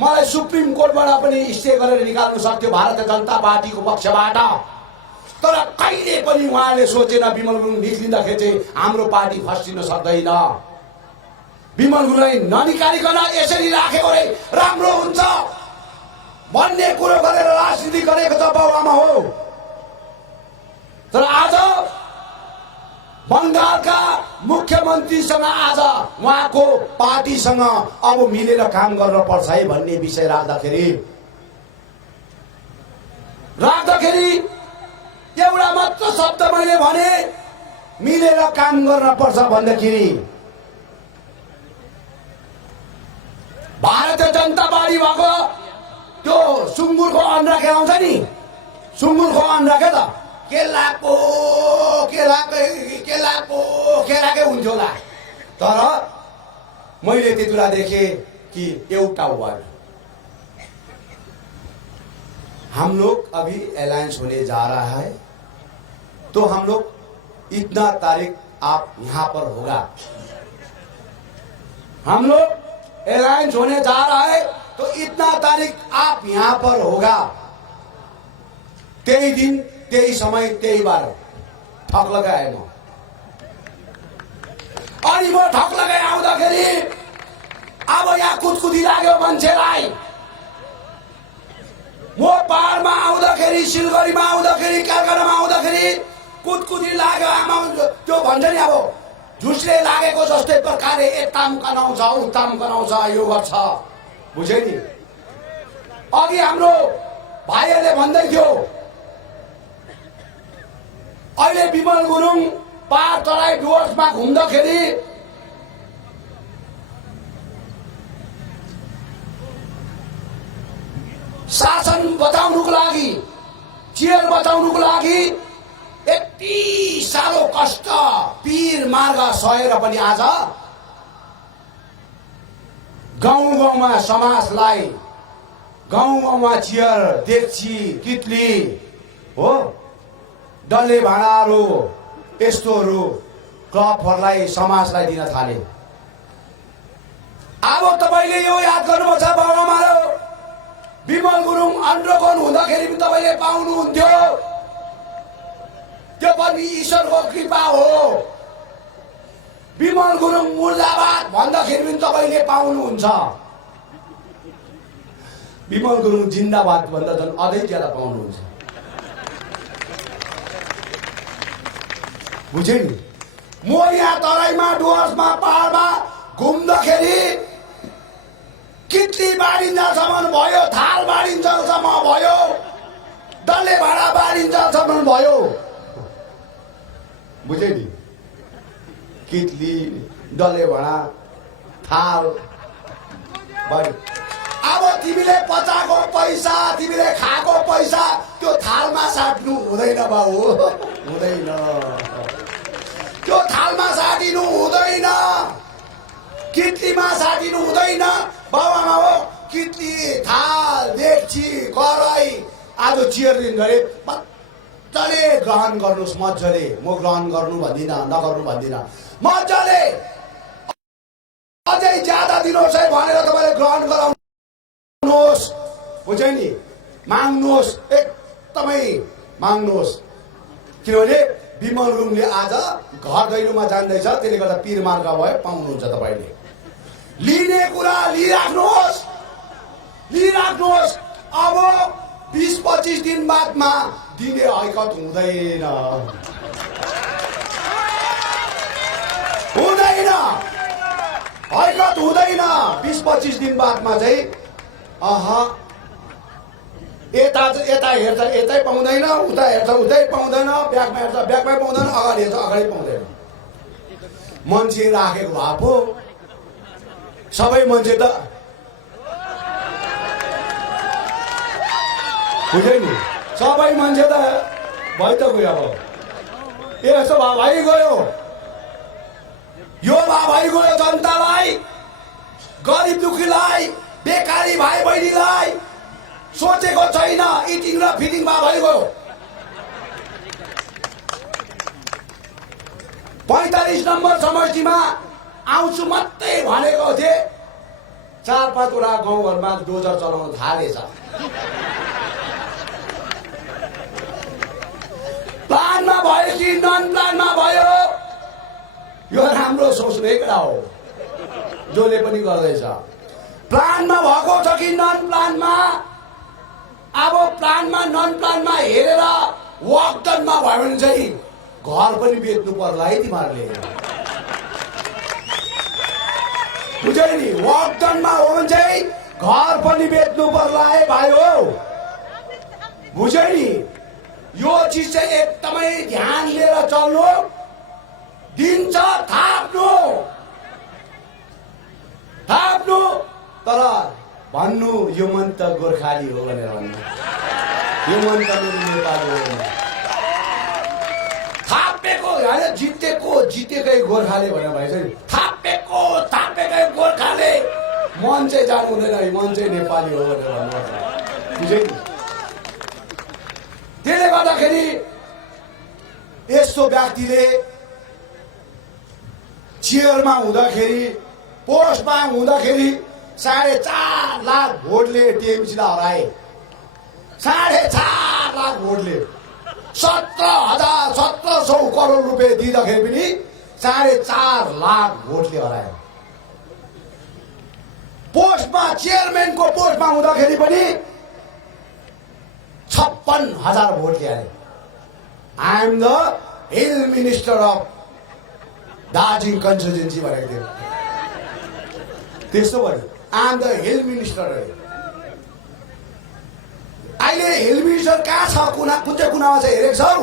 मलाई सुप्रिम कोर्टबाट पनि स्टे गरेर निकाल्नु सक्थ्यो भारतीय जनता पार्टीको पक्षबाट। तर कहिले पनि उहाँले सोचेन विमल गुरुङ निस्किँदाखेरि चाहिँ हाम्रो पार्टी फस्टिन सक्दैन, विमल गुरुङलाई ननिकालिकन यसरी राखेको रे राम्रो हुन्छ भन्ने कुरो गरेर राजनीति गरेको त बाबुआमा हो। तर आज बङ्गालका मुख्यमन्त्रीसँग आज उहाँको पार्टीसँग अब मिलेर काम गर्न पर्छ है भन्ने विषय राख्दाखेरि एउटा मात्र शब्द मैले भने, मिलेर काम गर्न पर्छ भन्दाखेरि भारतीय जनता पार्टी भएको त्यो सुँगुरको अन्डा खेलाउँछ नि, सुँगुरको अन्डा के त केलाकै हुन्थ्यो होला। तर मैले त्यति बेला देखेँ कि एउटा वर्ड, हम लोग अभी अलायंस होने जा रहा है, तो हम लोग इतना तारीख आप यहाँ पर होगा, हम लोग अलायंस होने जा रहा है तो इतना तारीख आप यहाँ पर होगा। 23 दिन 23 समय 23 बार ठक लगाए म। अनि म ठक लगाए आउँदाखेरि अब यहाँ कुदकुदी लाग्यो मान्छेलाई। म पाहाडमा आउँदाखेरि, सिलगढीमा आउँदाखेरि, कलकत्तामा आउँदाखेरि कुदकुदी लाग्यो। आमा त्यो भन्छ नि अब झुसले लागेको जस्तै प्रकारले यताम कनाउँछ, उताम कनाउँछ, यो गर्छ, बुझे नि। अघि हाम्रो भाइहरूले भन्दै थियो अहिले विमल गुरुङ पाहाड तराई डुवर्समा घुम्दाखेरि शासन बचाउनुको लागि, चेयर बचाउनुको लागि यति साह्रो कष्ट पीर मार्ग सहेर पनि आज गाउँ गाउँमा समाजलाई, गाउँ गाउँमा चेयर, डेक्ची, कितली हो, डल्ले भाँडाहरू, यस्तोहरू क्लबहरूलाई, समाजलाई दिन थाले। अब तपाईँले यो याद गर्नुपर्छ बाबुआमाले, विमल गुरुङ अन्डरग्राउन्ड हुँदाखेरि पनि तपाईँले पाउनुहुन्थ्यो, त्यो पनि ईश्वरको कृपा हो। विमल गुरुङ मुर्दाबाद भन्दाखेरि पनि तपाईँले पाउनुहुन्छ, विमल गुरुङ जिन्दाबाद भन्दा झन् अझै ज्यादा पाउनुहुन्छ, बुझे नि। म यहाँ तराईमा डुवर्समा पाहाडमा घुम्दाखेरि कितली बाँडिँदा बाँडिन्छसम्म भयो, थाल बाँडिन्छसम्म भयो, डल्ले भाँडा बाँडिन्छसम्म भयो। बुझे नि? कितली, डल्ले भाँडा, थाल बाँड्यो। अब तिमीले पचाएको पैसा, तिमीले खाएको पैसा त्यो थालमा साट्नु हुँदैन बाबु, हुँदैन। त्यो थालमा साटिनु हुँदैन, कितलीमा साटिनु हुँदैन। बाबुआमा हो, कितली, थाल, डेक्ची, कराई आज चियरलिन गरे मजाले ग्रहण गर्नुहोस्, मजाले। म ग्रहण गर्नु भन्दिनँ, नगर्नु भन्दिनँ, मजाले अझै ज्यादा दिनुहोस् है भनेर तपाईँले ग्रहण गराउनुहोस्। बुझ्यो नि? माग्नुहोस्, एकदमै माग्नुहोस्। किनभने विमल गुरुङले आज घर दैलोमा जान्दैछ, त्यसले गर्दा पीर मार्ग भयो, पाउनुहुन्छ तपाईँले। लिने कुरा लिइराख्नुहोस्, लिइराख्नुहोस्। अब 20-25 दिन बादमा दिने हरकत हुँदैन, हुँदैन, हरकत हुँदैन। 20-25 दिन बादमा चाहिँ यता हेर्छ यतै पाउँदैन, उता हेर्छ उतै पाउँदैन, ब्यागमा हेर्छ ब्यागमै पाउँदैन, अगाडि हेर्छ अगाडि पाउँदैन। मान्छे राखेको भए पो सबै मान्छे त बुझ्यो नि? सबै मान्छे त भइ त गयो। अब यसो भए भइगयो, यो भए भइगयो। जनतालाई, गरिब दुखीलाई, बेकारी भाइ बहिनीलाई सोचेको छैन, इटिङ र फिटिङ भए भइगयो। 45 नम्बर समष्टिमा आउँछु मात्रै भनेको थिए, 4-5 वटा गाउँघरमा डोजर चलाउन थालेछ। प्लानमा भयो कि नन प्लानमा भयो, यो राम्रो सोच्ने कुरा हो जसले पनि गर्दैछ। प्लानमा भएको छ कि नन प्लानमा? अब प्लानमा नन प्लानमा हेरेर वाकडनमा भयो भने चाहिँ घर पनि बेच्नु पर्ला है तिमीहरूले। बुझ्यो नि? वाकडनमा हो भने चाहिँ घर पनि बेच्नु पर्ला है भाइ हो। बुझ्यो नि? यो चिज चाहिँ एकदमै ध्यान लिएर चल्नु। दिन्छ थाप्नु, थाप्नु, तर भन्नु यो मन त गोर्खाली हो भनेर भन्नु, यो मन त मेरो नेपाली हो। थापेको होइन, जितेकै गोर्खाले भनेर भएछ नि। थापेकै गोर्खाले मन चाहिँ जानु हुँदैन, मन चाहिँ नेपाली हो भनेर भन्नु। बुझ्यो नि? त्यसले गर्दाखेरि यस्तो व्यक्तिले चेयरमा हुँदाखेरि, पोस्टमा हुँदाखेरि 4.5 लाख भोटले टिएमसीलाई हराए। 4.5 लाख भोटले 17,000 करोड रुपियाँ दिँदाखेरि पनि 4.5 लाख भोटले हराए। पोस्टमा, चेयरम्यानको पोस्टमा हुँदाखेरि पनि 56,000 भोटले हारे। I am the hill minister of Darjeeling constituency भनेको थियो। त्यस्तो भयो, I am the hill minister. अहिले हिल मिनिस्टर कहाँ छ? कुन चाहिँ कुनामा चाहिँ हेरेको छौ?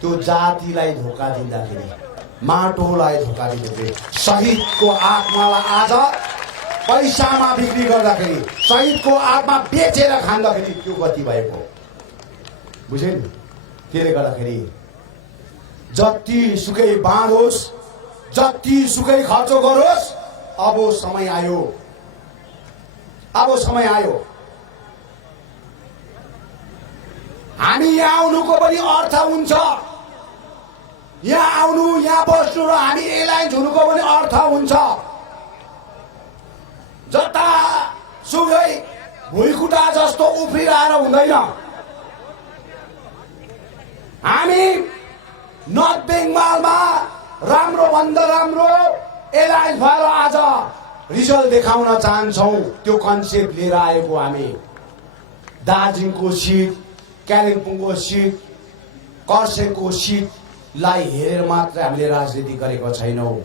त्यो जातिलाई धोका दिँदाखेरि, माटोलाई धोका दिँदाखेरि, शहीदको आत्मालाई आज पैसामा बिक्री गर्दाखेरि, शहीदको आत्मा बेचेर खाँदाखेरि त्यो गति भएको। बुझ्यो नि? त्यसले गर्दाखेरि जति सुकै बाँडोस्, जति सुकै खर्च गरोस्, अब समय आयो, अब समय आयो। हामी यहाँ आउनुको पनि अर्थ हुन्छ। यहाँ आउनु, यहाँ बस्नु र हामी एलायन्स हुनुको पनि अर्थ हुन्छ। जता सुकै भुइँखुट्टा जस्तो उफ्रिरहेर हुँदैन। हामी नर्थ बेङ्गालमा राम्रो भन्दा राम्रो एलायन्स भएर आज रिजल्ट देखाउन चाहन्छौँ। त्यो कन्सेप्ट लिएर आएको हामी। दार्जिलिङको सिट, कालिम्पोङको सिट, खरसाङको सिटलाई हेरेर मात्र हामीले राजनीति गरेको छैनौँ।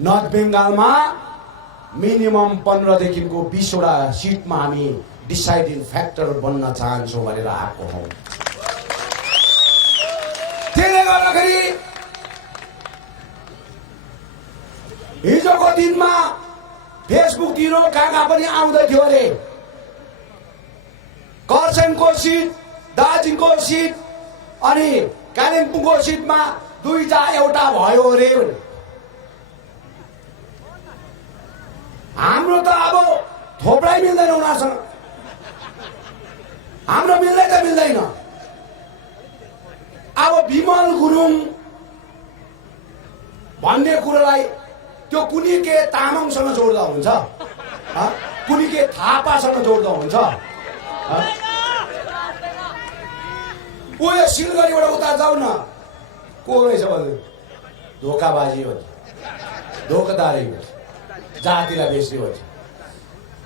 नर्थ बेङ्गालमा मिनिमम 15 देखिको 20 वटा सिटमा हामी डिसाइडिङ फ्याक्टर बन्न चाहन्छौँ भनेर आएको हौँ। त्यसले गर्दाखेरि हिजोको दिनमा फेसबुकतिर कहाँ पनि आउँदै थियो अरे खरसाङको सिट, दार्जिलिङको सिट अनि कालिम्पोङको सिटमा दुईटा एउटा भयो अरे। हाम्रो त अब थोप्रै मिल्दैन उनीहरूसँग, हाम्रो मिल्दै त मिल्दैन। अब विमल गुरुङ भन्ने कुरालाई त्यो कुनी के तामाङसँग जोड्दा हुन्छ, कुनी के थापासँग जोड्दा हुन्छ। उयो सिलगढीबाट उता जाऊ न, को रहेछ भने धोकाबाजी हो, धोकादारी हो, जातिलाई बेच्ने हो।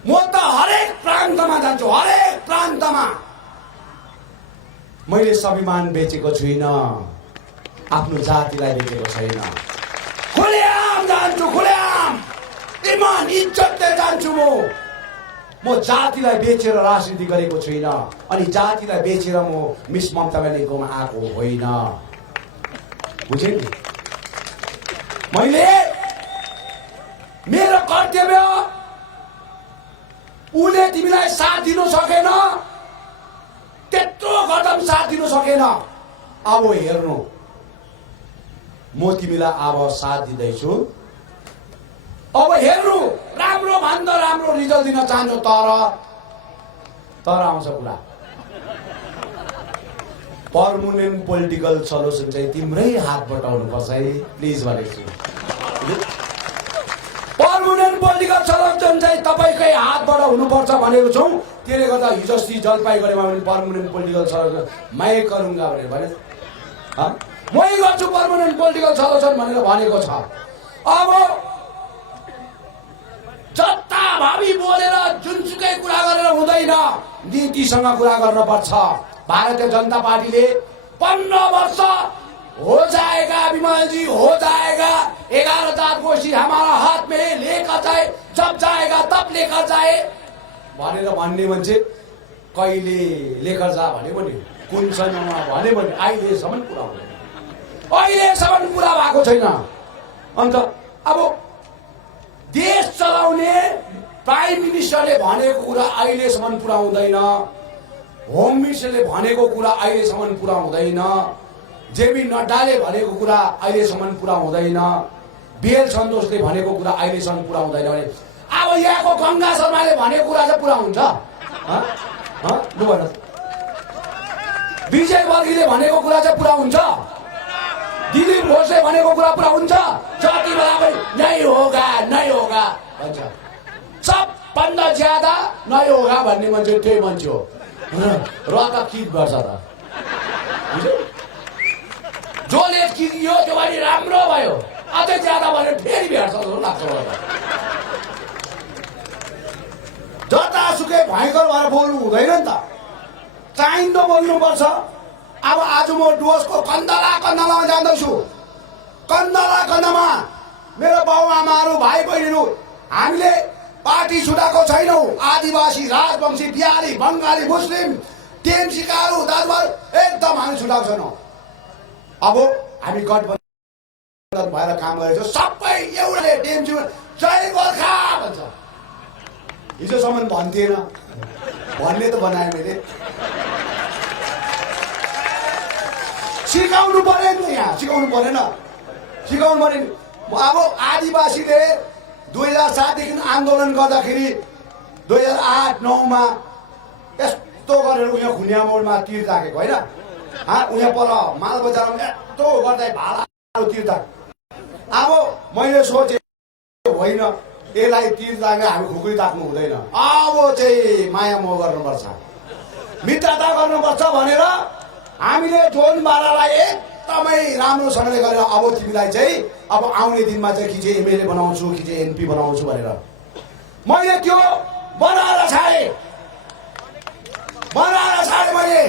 म त हरेक प्रान्तमा जान्छु, हरेक प्रान्तमा। मैले स्वाभिमान बेचेको छुइनँ, आफ्नो जातिलाई बेचेको छैन। खुलेआम जान्छु, खुलेआम इमान इज्जतले जान्छु। म जातिलाई बेचेर राजनीति गरेको छुइनँ, अनि जातिलाई बेचेर म मिस ममता ब्यानर्जीकोमा आएको होइन। बुझे नि? मैले मेरो कर्तव्य, उसले तिमीलाई साथ दिनु सकेन, त्यत्रो कदम साथ दिनु सकेन। अब हेर्नु, म तिमीलाई अब साथ दिँदैछु। अब हेर्नु, राम्रो भन्दा राम्रो रिजल्ट दिन चाहन्छु। तर आउँछ कुरा, पर्मानेन्ट पोलिटिकल सल्युसन चाहिँ तिम्रै हातबाट आउनुपर्छ है, प्लिज भनेको छु। पर्मानेन्ट पोलिटिकल सल्युसन चाहिँ तपाईँकै हातबाट हुनुपर्छ भनेको छौँ। त्यसले गर्दा हिजो अस्ति जलपाइगुडीमा पनि पर्मानेन्ट पोलिटिकल सल्युसन मै गरौँगा भनेर भने, मै गर्छु पर्मानेन्ट पोलिटिकल सल्युसन भनेर भनेको छ। अब जताभावी बोलेर जुनसुकै कुरा गरेर हुँदैन, नीतिसँग कुरा गर्नुपर्छ। भारतीय जनता पार्टीले 15 वर्ष हो जाएगा विमल जी, हो जाएगा। 11,000 कोशी हमारा हाथ में लेकर जाए, जब जाएगा तब लेकर जाए भनेर भन्ने मान्छे कहिले लेकर जा भने पनि, कुन समयमा भने पनि अहिलेसम्म पुरा हुँदैन, अहिलेसम्म पुरा भएको छैन। अन्त अब देश चलाउने प्राइम मिनिस्टरले भनेको कुरा अहिलेसम्म पुरा हुँदैन, होम मिनिस्टरले भनेको कुरा अहिलेसम्म पुरा हुँदैन, जेपी नड्डाले भनेको कुरा अहिलेसम्म पुरा हुँदैन, बिएल सन्तोषले भनेको कुरा अहिलेसम्म पुरा हुँदैन भने अब यहाँको गङ्गा शर्माले भनेको कुरा चाहिँ पुरा हुन्छ? लु भन, विजय वर्गीयले भनेको कुरा चाहिँ पुरा हुन्छ? दिलीप घोषले भनेको कुरा पुरा हुन्छ? जति बेला पनि नै होगा नै होगा भन्छ। सबभन्दा ज्यादा नै होगा भन्ने मान्छे त्यही मान्छे हो र त किक गर्छ त। जसले किकियो त्यो पनि राम्रो भयो, अझै ज्यादा भने फेरि भेट्छ जस्तो लाग्छ मलाई। जतासुकै भयङ्कर भएर बोल्नु हुँदैन नि त, चाहिँदो बोल्नुपर्छ। अब आज म डुवर्सको कन्दलामा जाँदैछु। कन्दमा मेरो बाउ आमाहरू, भाइ बहिनीहरू, हामीले पार्टी छुटाएको छैनौँ। आदिवासी, राजवंशी, बिहारी, बङ्गाली, मुस्लिम, टिएमसीकाहरू, दाजुभाइ एकदम हामी छुटाएको छैनौँ। अब हामी गठबन्धन भएर काम गरेको छौँ। सबै एउटाले टिएमसी जय गोर्खा भन्छ। हिजोसम्म भन्थेन, भन्ने त बनाएँ मैले। सिकाउनु परेन त, यहाँ सिकाउनु परेन, सिकाउनु परेन। अब आदिवासीले 2007 देखि आन्दोलन गर्दाखेरि 2008-09मा यस्तो गरेर उयो खुनिया मोडमा तीर राखेको होइन, उयो पर मालबजारमा यस्तो गर्दै भाडा तीर राखेको। अब मैले सोचेँ होइन, यसलाई तीर राखेर हामी खुकुरी राख्नु हुँदैन, अब चाहिँ माया मोह गर्नुपर्छ, मित्रता गर्नुपर्छ भनेर हामीले जोनबारालाई एकदमै राम्रोसँगले गरेर अब तिमीलाई चाहिँ अब आउने दिनमा चाहिँ कि चाहिँ एमएलए बनाउँछु कि चाहिँ एमपी बनाउँछु भनेर मैले त्यो बनाएर छाडेँ मैले।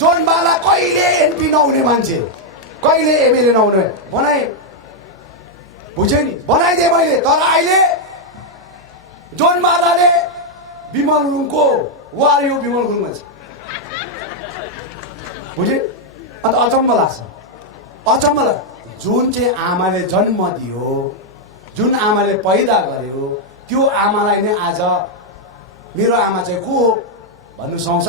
जोनबाला कहिले एमपी नहुने मान्छे, कहिले एमएलए नहुने बनाएँ, बुझेँ नि, बनाइदिएँ मैले। तर अहिले जोनमालाले विमल गुरुङको वार यो विमल गुरुङ भन्छ। बुझे? अन्त अचम्म लाग्छ, अचम्म लाग्छ। जुन चाहिँ आमाले जन्म दियो, जुन आमाले पैदा गर्यो, त्यो आमालाई नै आज मेरो आमा चाहिँ को हो भन्नु सुहाउँछ?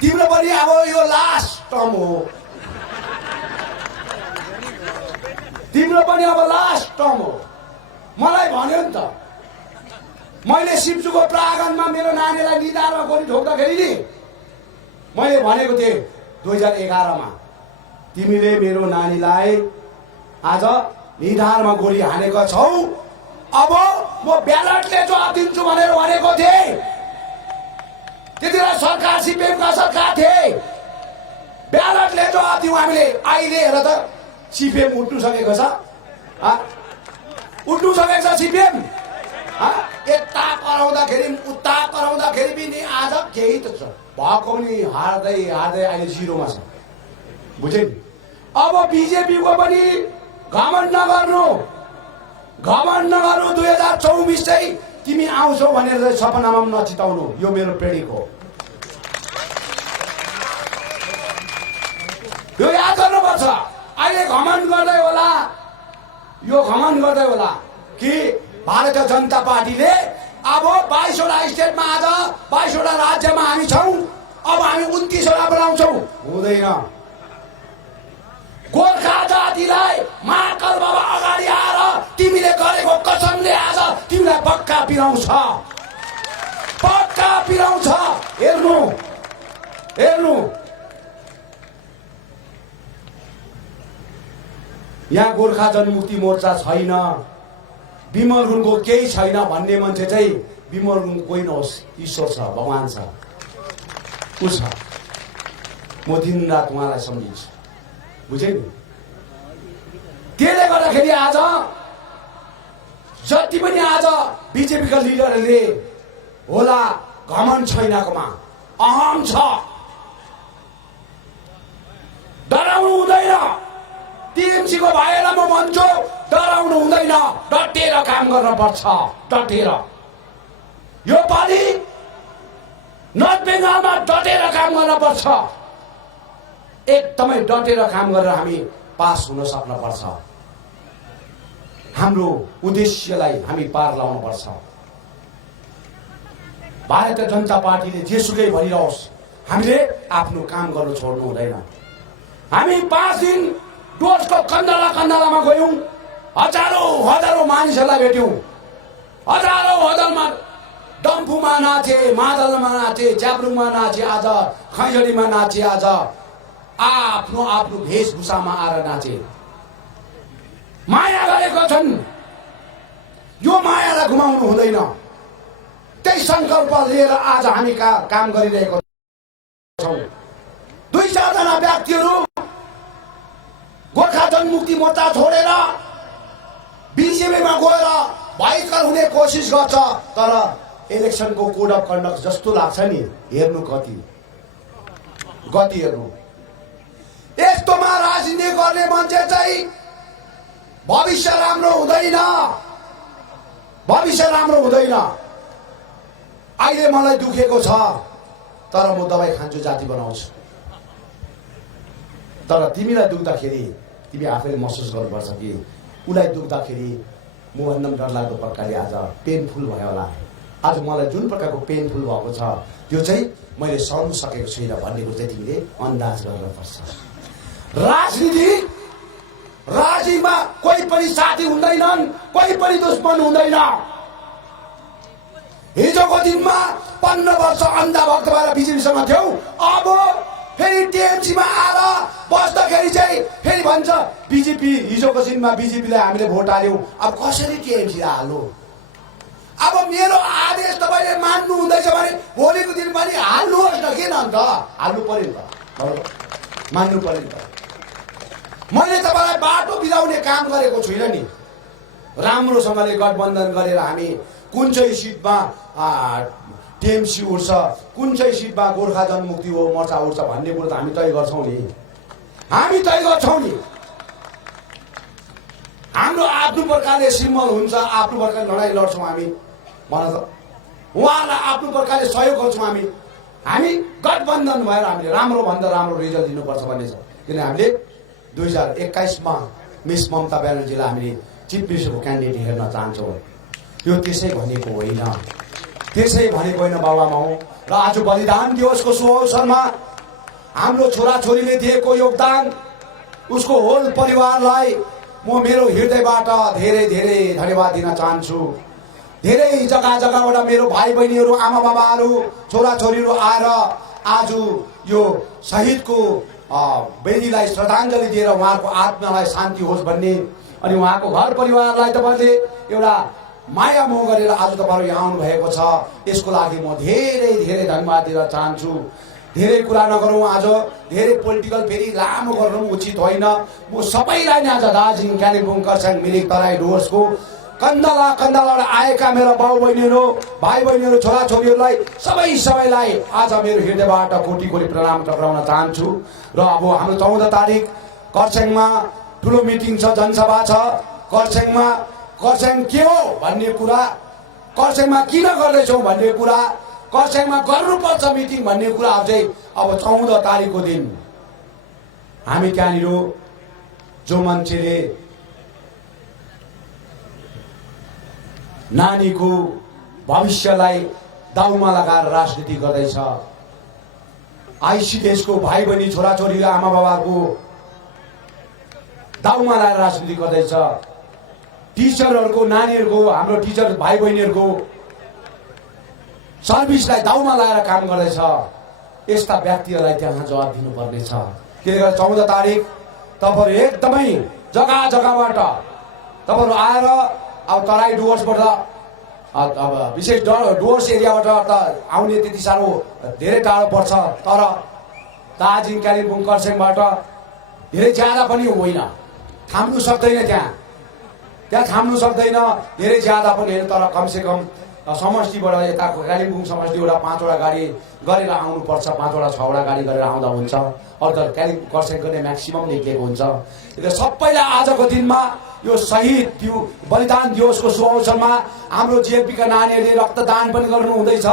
तिम्रो पनि अब यो लास्ट टर्म हो, तिम्रो पनि अब लास्ट टर्म हो। मलाई भन्यो नि त, मैले सिप्चुको प्राङ्गणमा मेरो नानीलाई निधारमा गोली ठोक्दाखेरि नि मैले भनेको थिएँ 2011 मा, तिमीले मेरो नानीलाई आज निधारमा गोली हानेको छौ, अब म ब्यालेटले जवाब दिन्छु भनेर भनेको थिएँ। त्यतिबेला सरकार सिपिएमका सरकार थिए, ब्यालेटले जवाब दिउँ हामीले। अहिले हेर त सिपिएम उठ्नु सकेको छ, उठ्नु सकेको छ सिपिएम। यता कराउँदाखेरि उता कराउँदाखेरि पनि आज केही त छ भएको पनि हार्दै हार्दै अहिले जिरोमा छ। बुझे नि? अब बिजेपीको पनि घमण्ड नगर्नु, घमण्ड नगर्नु। 2024 चाहिँ तिमी आउँछौ भनेर चाहिँ सपनामा पनि नचिताउनु। यो मेरो प्रेडिक हो, यो याद गर्नुपर्छ। अहिले घमण्ड गर्दै होला, यो घमण्ड गर्दै होला कि भारतीय जनता पार्टीले अब 22वटा स्टेटमा आज 22वटा राज्यमा हामी छौँ, अब हामी 29वटा बनाउँछौँ। हुँदैन। गोर्खा जातिलाई महाकाल बाबा अगाडि आएर तिमीले गरेको कसमले आज तिमीलाई पक्का पिराउँछ, पक्का पिराउँछ। हेर्नु हेर्नु, यहाँ गोर्खा जनमुक्ति मोर्चा छैन, विमल गुरुङको केही छैन भन्ने मान्छे चाहिँ विमल गुरुङ कोही नहोस्, ईश्वर छ, भगवान छ, ऊ छ। म दिनरात उहाँलाई सम्झिन्छु। बुझे नि? त्यसले गर्दाखेरि आज जति पनि आज बिजेपीका लिडरहरूले होला घमण्ड छैनकोमा अहम छ, डराउनु हुँदैन। टिएमसीको भाइहरूलाई म भन्छु, डराउनु हुँदैन, डटेर काम गर्न पर्छ, डटेर। यो पालि नर्थ बेङ्गालमा डटेर काम गर्न पर्छ, एकदमै डटेर काम गरेर हामी पास हुन सक्न पर्छ। हाम्रो उद्देश्यलाई हामी पार लाउनु पर्छ। भारतीय जनता पार्टीले जेसुकै भनिरहोस्, हामीले आफ्नो काम गर्न छोड्नु हुँदैन। हामी 5 दिन डोजको कन्दलामा गयौँ, हजारौं मानिसहरूलाई भेट्यौँ, हजारौं डम्फुमा नाचे, मादलमा नाचे, च्याब्रुङमा नाचे, आज खैँजडीमा नाचे, आज आफ्नो आफ्नो वेशभूषामा आएर नाचे। माया गरेको छन्, यो मायालाई घुमाउनु हुँदैन। त्यही संकल्प लिएर आज हामी काम गरिरहेको छौँ। 2-4 जना व्यक्तिहरू गोर्खा जनमुक्ति मोर्चा छोडेर बिजेपीमा गएर भयङ्कर हुने कोसिस गर्छ, तर इलेक्सनको कोड अफ कन्डक्ट जस्तो लाग्छ नि, हेर्नु गति हेर्नु। यस्तोमा राजनीति गर्ने मान्छे चाहिँ भविष्य राम्रो हुँदैन, भविष्य राम्रो हुँदैन। अहिले मलाई दुखेको छ, तर म दबाई खान्छु, जाति बनाउँछु। तर तिमीलाई दुख्दाखेरि तिमी आफैले महसुस गर्नुपर्छ कि उसलाई दुख्दाखेरि मभन्दा पनि डरलाग्दो प्रकारले आज पेनफुल भयो होला। आज मलाई जुन प्रकारको पेनफुल भएको छ त्यो चाहिँ मैले सहन सकेको छैन भन्ने कुरो चाहिँ तिमीले अन्दाज गर्नुपर्छ। राजनीतिमा कोही पनि साथी हुँदैनन्, कोही पनि दुश्मन हुँदैन। हिजोको दिनमा 15 वर्ष अन्धा भक्त भएर बिजेपीसँग थियौ, अब फेरि टिएमसीमा आएर बस्दाखेरि चाहिँ फेरि भन्छ बिजेपी, हिजोको दिनमा बिजेपीलाई हामीले भोट हाल्यौँ, अब कसरी टिएमसी हाल्नु? अब मेरो आदेश तपाईँले मान्नु हुँदैछ भने भोलिको दिन पनि हाल्नुहोस् न, किन अन्त हाल्नु पर्यो नि त, मान्नु पर्यो नि त। मैले तपाईँलाई बाटो बिराउने काम गरेको छुइनँ नि। राम्रोसँगले गठबन्धन गरेर हामी कुन चाहिँ सिटमा टिएमसी उठ्छ, कुन चाहिँ सिटमा गोर्खा जनमुक्ति हो मोर्चा उठ्छ भन्ने कुरो त हामी तय गर्छौँ नि, हामी तय गर्छौँ नि। हाम्रो आफ्नो प्रकारले सिम्बल हुन्छ, आफ्नो प्रकारले लडाइँ लड्छौँ हामी भन त। उहाँलाई आफ्नो प्रकारले सहयोग गर्छौँ हामी गठबन्धन भएर हामीले राम्रो भन्दा राम्रो रिजल्ट दिनुपर्छ भन्ने छ। किन हामीले 2021मा मिस ममता ब्यानर्जीलाई हामीले चिफ मिनिस्टरको क्यान्डिडेट हेर्न चाहन्छौँ। त्यो त्यसै भनेको होइन, त्यसै भनेको होइन बाबामा हो। र आज बलिदान दिवसको शुभ अवसरमा हाम्रो छोराछोरीले दिएको योगदान, उसको होल परिवारलाई म मेरो हृदयबाट धेरै धेरै धन्यवाद दिन चाहन्छु। धेरै जग्गा जग्गाबाट मेरो भाइ बहिनीहरू, आमा बाबाहरू, छोराछोरीहरू आएर आज यो शहीदको बेदीलाई श्रद्धाञ्जली दिएर उहाँको आत्मालाई शान्ति होस् भन्ने, अनि उहाँको घर परिवारलाई तपाईँले एउटा माया मोह गरेर आज तपाईँहरू यहाँ आउनुभएको छ, यसको लागि म धेरै धेरै धन्यवाद दिन चाहन्छु। धेरै कुरा नगरौँ, आज धेरै पोलिटिकल फेरि लामो गर्नु उचित होइन। म सबैलाई नै आज दार्जिलिङ, कालिम्पोङ, खरसाङ, मिरिक, तराई, डुवर्सको कन्दालाबाट आएका मेरा बाउ बहिनीहरू, भाइ बहिनीहरू, छोराछोरीहरूलाई सबैलाई आज मेरो हृदयबाट कोटी कोटी प्रणाम टक्राउन चाहन्छु। र अब हाम्रो 14 तारिक खरसाङमा ठुलो मिटिङ छ, जनसभा छ खरसाङमा। खरसाङ के हो भन्ने कुरा, खरसाङमा किन गर्दैछौँ भन्ने कुरा, खरसाङमा गर्नुपर्छ मिटिङ भन्ने कुरा चाहिँ अब 14 तारिकको दिन हामी त्यहाँनिर जो मान्छेले नानीको भविष्यलाई दाउमा लगाएर राजनीति गर्दैछ, आइसिडिएसको भाइ बहिनी, छोराछोरी, आमा बाबाको दाउमा लगाएर राजनीति गर्दैछ, टिचरहरूको, नानीहरूको, हाम्रो टिचर भाइ बहिनीहरूको सर्भिसलाई दाउमा लगाएर काम गर्दैछ, यस्ता व्यक्तिहरूलाई त्यहाँ जवाब दिनुपर्नेछ। त्यसले गर्दा 14 तारिक तपाईँहरू एकदमै जग्गा जग्गाबाट तपाईँहरू आएर, अब तराई डुवर्सबाट अब विशेष डुवर्स एरियाबाट त आउने त्यति साह्रो धेरै टाढो पर्छ, तर दार्जिलिङ, कालिम्पोङ, खरसाङबाट धेरै ज्यादा पनि होइन, थाम्नु सक्दैन, त्यहाँ थाम्नु सक्दैन धेरै ज्यादा पनि होइन। तर कमसेकम समष्टिबाट यताको कालिम्पोङ समष्टिबाट 5वटा गाडी गरेर आउनुपर्छ, 5वटा 6वटा गाडी गरेर आउँदा हुन्छ, अरू त कालिम्पोङ खरसाङको नै म्याक्सिमम निक्लेको हुन्छ। सबैलाई आजको दिनमा यो शहीद बलिदान दिवसको शुभ अवसरमा हाम्रो जिएपीका नानीहरूले रक्तदान पनि गर्नु हुँदैछ।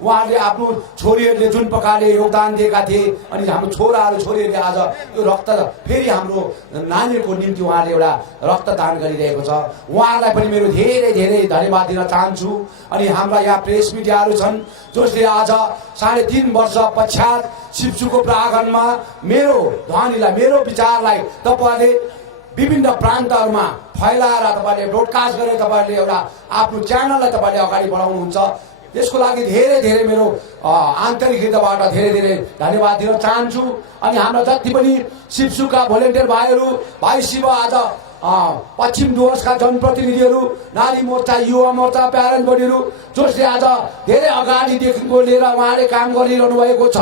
उहाँहरूले आफ्नो छोरीहरूले जुन प्रकारले योगदान दिएका थिए, अनि हाम्रो छोराहरू छोरीहरूले आज यो रक्त फेरि हाम्रो नानीहरूको निम्ति उहाँहरूले एउटा रक्तदान गरिरहेको छ। उहाँहरूलाई पनि मेरो धेरै धेरै धन्यवाद दिन चाहन्छु। अनि हाम्रा यहाँ प्रेस मिडियाहरू छन् जसले आज 3.5 वर्ष पश्चात शिवचुको प्राङ्गणमा मेरो ध्वनिलाई, मेरो विचारलाई तपाईँहरूले विभिन्न प्रान्तहरूमा फैलाएर तपाईँले ब्रोडकास्ट गरेर तपाईँहरूले एउटा आफ्नो च्यानललाई तपाईँले अगाडि बढाउनुहुन्छ। त्यसको लागि धेरै धेरै मेरो आन्तरिक हृदयबाट धेरै धेरै धन्यवाद दिन चाहन्छु। अनि हाम्रा जति पनि शिवचुका भोलिन्टियर भाइ शिव, आज पश्चिम डुवर्सका जनप्रतिनिधिहरू, नारी मोर्चा, युवा मोर्चा, प्यारेन्ट बडीहरू जसले आज धेरै अगाडिदेखिको लिएर उहाँले काम गरिरहनु भएको छ,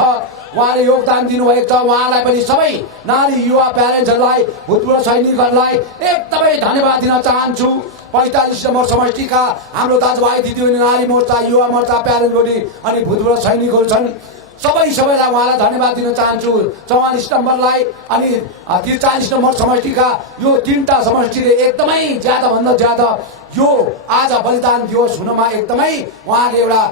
उहाँले योगदान दिनुभएको छ, उहाँलाई पनि सबै नारी, युवा, प्यारेन्ट्सहरूलाई, भूतपूर्व सैनिकहरूलाई एकदमै धन्यवाद दिन चाहन्छु। 45 नम्बर समष्टिका हाम्रो दाजुभाइ दिदीबहिनी, नारी मोर्चा, युवा मोर्चा, प्यारेन्ट बडी अनि भूतपूर्व सैनिकहरू छन्, सबैलाई उहाँलाई धन्यवाद दिन चाहन्छु। 44 नम्बरलाई अनि 43 नम्बर समष्टिका यो 3टा समष्टिले एकदमै ज्यादाभन्दा ज्यादा यो आज बलिदान दिवस हुनमा एकदमै उहाँले एउटा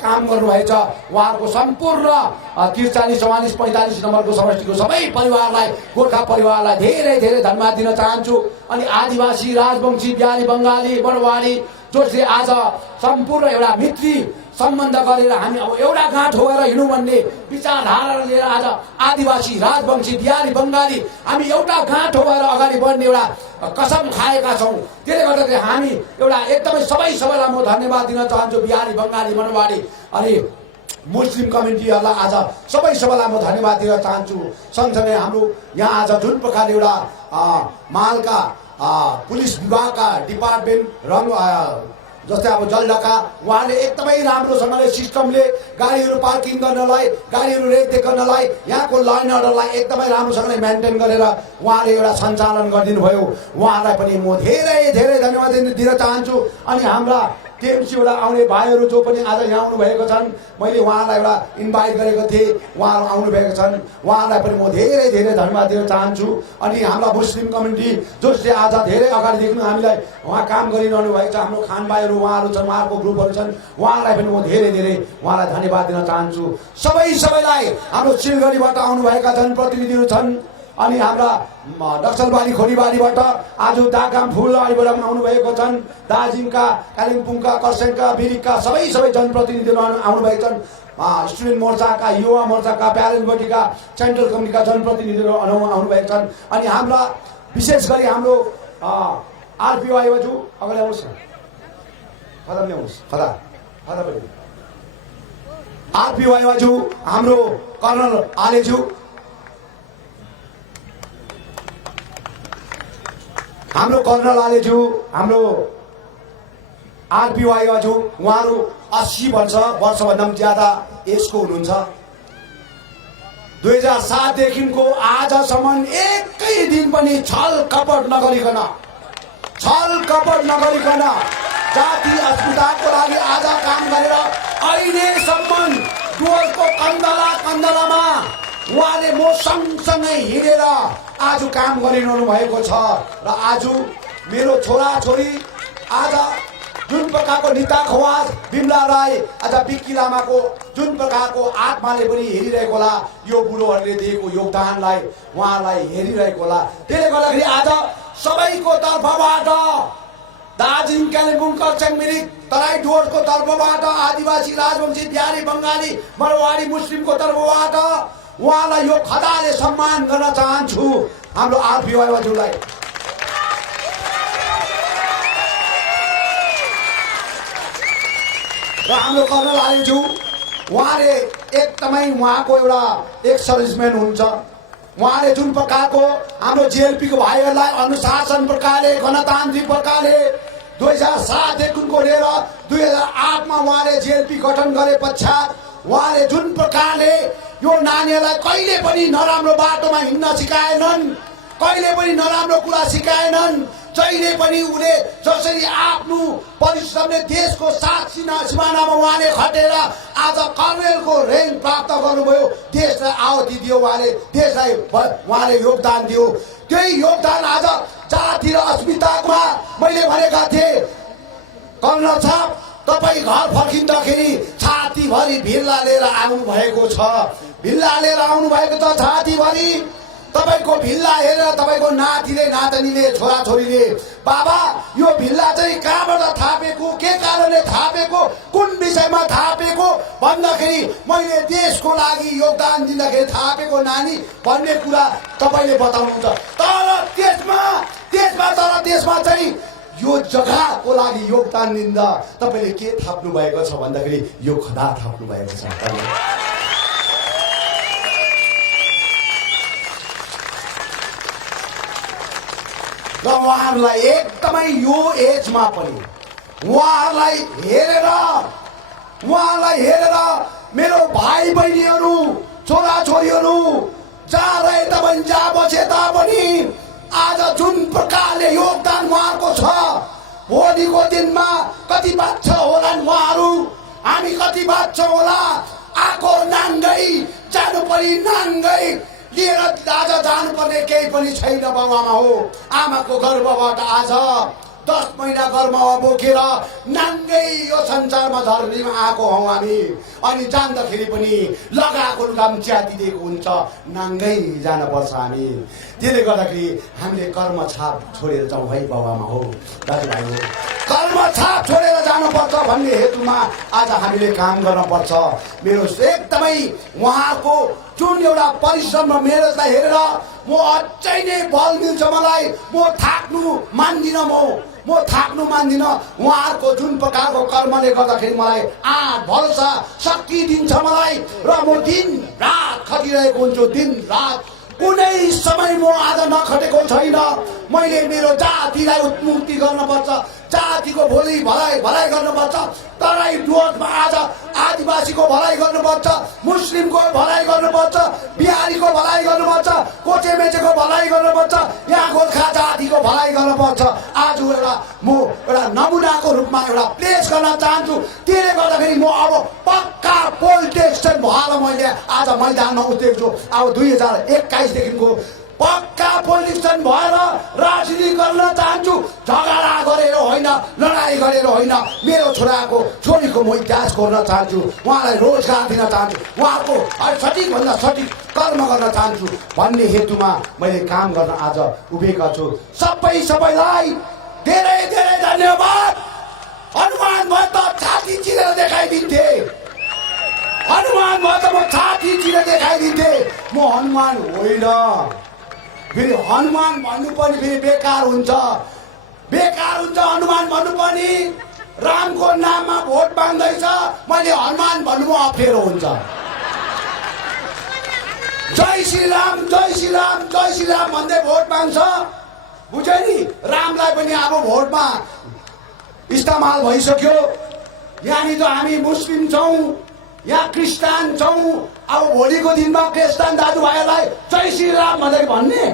काम गर्नुभएछ। उहाँहरूको सम्पूर्ण 43, 44, 45 नम्बरको समष्टिको सबै परिवारलाई, गोर्खा परिवारलाई धेरै धेरै धन्यवाद दिन चाहन्छु। अनि आदिवासी, राजवंशी, बिहारी, बङ्गाली, बडवाडी जसले आज सम्पूर्ण एउटा मित्री सम्बन्ध गरेर हामी अब एउटा गाँठ होएर हिँड्नु भन्ने विचारधारा लिएर आज आदिवासी, राजवंशी, बिहारी, बङ्गाली हामी एउटा गाँठ होएर अगाडि बढ्ने एउटा कसम खाएका छौँ। त्यसले गर्दाखेरि हामी एउटा एकदमै सबैलाई म धन्यवाद दिन चाहन्छु। बिहारी, बङ्गाली, मनवाडी अनि मुस्लिम कम्युनिटीहरूलाई आज सबैलाई म धन्यवाद दिन चाहन्छु। सँगसँगै हाम्रो यहाँ आज जुन प्रकारले एउटा मालका पुलिस विभागका डिपार्टमेन्ट जस्तै अब जलढका, उहाँले एकदमै राम्रोसँगले सिस्टमले गाडीहरू पार्किङ गर्नलाई, गाडीहरू रेखदेख गर्नलाई, यहाँको ल एन्ड अर्डरलाई एकदमै राम्रोसँगले मेन्टेन गरेर उहाँले एउटा सञ्चालन गरिदिनु भयो। उहाँलाई पनि म धेरै धेरै धन्यवाद दिन चाहन्छु। अनि हाम्रा टिएमसीबाट आउने भाइहरू जो पनि आज यहाँ आउनुभएको छन्, मैले उहाँलाई एउटा इन्भाइट गरेको थिएँ, उहाँहरू आउनुभएको छन्, उहाँलाई पनि म धेरै धेरै धन्यवाद दिन चाहन्छु। अनि हाम्रा मुस्लिम कम्युनिटी जसले आज धेरै अगाडिदेखि हामीलाई उहाँ काम गरिरहनु भएको छ, हाम्रो खान भाइहरू उहाँहरू छन्, उहाँहरूको ग्रुपहरू छन्, उहाँहरूलाई पनि म धेरै धेरै उहाँलाई धन्यवाद दिन चाहन्छु। सबैलाई हाम्रो सिलगढीबाट आउनुभएका जनप्रतिनिधिहरू छन्, अनि हाम्रा नक्सलबारी खोरीबारीबाट आज दागाम फुलबारीबाट पनि आउनुभएको छन्, दार्जिलिङका, कालिम्पोङका, खरसाङका, मिरिकका सबै जनप्रतिनिधिहरू आउनुभएका छन्। स्टुडेन्ट मोर्चाका, युवा मोर्चाका, प्यारेन्ट्स बडीका, सेन्ट्रल कमिटीका जनप्रतिनिधिहरू आउनुभएका छन्। अनि हाम्रा विशेष गरी हाम्रो आरपीवाई बाजु अगाडि आउनुहोस् न, खदा ल्याउनुहोस्, खदा पनि आरपीवाई बाजु हाम्रो कर्नल आलेज्यू, हाम्रो कर्नल आलेज्यू, हाम्रो आरपीवाई बाजु, उहाँहरू 80 वर्षभन्दा पनि ज्यादा एजको हुनुहुन्छ। 2007 देखिको आजसम्म एकै दिन पनि छल कपट नगरिकन जाति अस्मिताको लागि आज काम गरेर अहिलेसम्म डुवर्सको कन्दलामा उहाँले म सँगसँगै हिँडेर आज काम गरिरहनु भएको छ। र आज मेरो छोराछोरी आज जुन प्रकारको निता खवास, बिमला राई, आज बिक्की लामाको जुन प्रकारको आत्माले पनि हेरिरहेको होला, यो बुढोहरूले दिएको योगदानलाई उहाँलाई हेरिरहेको होला। त्यसले गर्दाखेरि आज सबैको तर्फबाट दार्जिलिङ, कालिम्पोङ, खरसाङ, मिरिक, तराई डुवर्सको तर्फबाट, आदिवासी, राजवंशी, बिहारी, बङ्गाली, मरवाडी, मुस्लिमको तर्फबाट उहाँलाई यो खदाले सम्मान गर्न चाहन्छु। हाम्रो आरपीवाई बाजुलाई र हाम्रो कर्नल आलेज्यू, उहाँले एकदमै उहाँको एउटा एक्स सर्भिसम्यान हुनुहुन्छ। उहाँले जुन प्रकारको हाम्रो जेएलपीको भाइहरूलाई अनुशासन प्रकारले, गणतान्त्रिक प्रकारले 2007 देखिको लिएर 2008 मा उहाँले जेएलपी गठन गरे पश्चात उहाँले जुन प्रकारले यो नानीहरूलाई कहिले पनि नराम्रो बाटोमा हिँड्न सिकाएनन्, कहिले पनि नराम्रो कुरा सिकाएनन्। जहिले पनि उले जसरी आफ्नो परिश्रमले देशको साथ सिमानामा उहाँले खटेर आज कर्नेलको र्याङ्क प्राप्त गर्नुभयो, देशलाई आहुति दियो, देशलाई उहाँले योगदान दियो। त्यही योगदान आज जाति र अस्मितामा मैले भनेका थिएँ, कर्नल साहब तपाईँ घर फर्किँदाखेरि छातीभरि भिल्ला लिएर आउनु भएको छ, भिल्ला लिएर आउनु भएको छ छातीभरि। तपाईको भिल्ला हेरेर तपाईको नातिले, नातनीले, छोराछोरीले बाबा यो भिल्ला चाहिँ कहाँबाट थापेको, के कारणले थापेको, कुन विषयमा थापेको भन्दाखेरि मैले देशको लागि योगदान दिँदाखेरि थापेको नानी भन्ने कुरा तपाईले बताउनुहुन्छ। तर त्यसमा चाहिँ यो जग्गाको लागि योगदान दिँदा तपाईले के थाप्नु भएको छ भन्दाखेरि यो खदा थाप्नु भएको छ। र उहाँहरूलाई एकदमै यो एजमा पनि उहाँहरूलाई हेरेर मेरो भाइ बहिनीहरू, छोराछोरीहरू जहाँ रहे तापनि, जहाँ बसे तापनि आज जुन प्रकारले योगदान उहाँको छ, भोलिको दिनमा कति बाँच्छ होला उहाँहरू, हामी कति बाँच्छौँ होला। आएको नाङ्गै जानु परि नाङ्गै लिएर आज जानुपर्ने केही पनि छैन। बाबुआमा हो, आमाको गर्भबाट आज 10 महिना गर्भमा बोकेर नाङ्गै यो संसारमा धर्मीमा आएको हौँ हामी। अनि जान्दाखेरि पनि लगाएको लुगाम च्यातिदिएको हुन्छ, नाङ्गै जानुपर्छ हामी। त्यसले गर्दाखेरि हामीले कर्म छाप छोडेर जाउँ है बाबुआमा हो, दाजुभाइ हो, कर्म छाप छोडेर जानुपर्छ भन्ने हेतुमा आज हामीले काम गर्नुपर्छ। मेरो एकदमै उहाँको जुन एउटा परिश्रम र मेहनतलाई हेरेर म अझै नै बल मिल्छ मलाई। म थाक्नु मान्दिनँ। उहाँहरूको जुन प्रकारको कर्मले गर्दाखेरि मलाई भरोसा शक्ति दिन्छ मलाई। र म दिन रात खटिरहेको हुन्छु, दिन रात कुनै समय म आज नखटेको छैन। मैले मेरो जातिलाई मुक्ति गर्नुपर्छ, जातिको भलाइ गर्नुपर्छ। तराई डुवर्समा आज आदिवासीको भलाइ गर्नुपर्छ, मुस्लिमको भलाइ गर्नुपर्छ, बिहारीको भलाइ गर्नुपर्छ, कोचेमेचेको भलाइ गर्नुपर्छ, यहाँ गोर्खा जातिको भलाइ गर्नुपर्छ। आज म एउटा नमुनाको रूपमा एउटा प्लेस गर्न चाहन्छु। त्यसले गर्दाखेरि म अब पक्का पोलिटिक्सन भएर मैले आज मैदानमा उत्रेको छु। अब 2021 देखिको पक्का पोलिटिक्सन भएर राजनीति गर्न चाहन्छु। झगडा गरेर होइन, लडाइँ गरेर होइन, मेरो छोरीको म इतिहास खोल्न चाहन्छु, उहाँलाई रोजगार दिन चाहन्छु, उहाँको सठिकभन्दा सठिक कर्म गर्न चाहन्छु भन्ने हेतुमा मैले काम गर्न आज उभिएका छु। सबैलाई धेरै धेरै धन्यवाद। हनुमान भयो त छाती चिरेर देखाइदिन्थे, हनुमान भयो त म छाती चिरेर देखाइदिन्थे। म हनुमान होइन। फेरि हनुमान भन्नु पनि फेरि बेकार हुन्छ हनुमान भन्नु पनि। रामको नाममा भोट माग्दैछ, मैले हनुमान भन्नु अप्ठ्यारो हुन्छ। जय श्री राम जय श्री राम जय श्री राम भन्दै भोट माग्छ, बुझ्यो नि। रामलाई पनि अब भोटमा इस्तेमाल भइसक्यो। यहाँनिर त हामी मुस्लिम छौँ, यहाँ क्रिस्चियन छौँ। अब भोलिको दिनमा क्रिस्चियन दाजुभाइहरूलाई जय श्री राम भन्दै भन्ने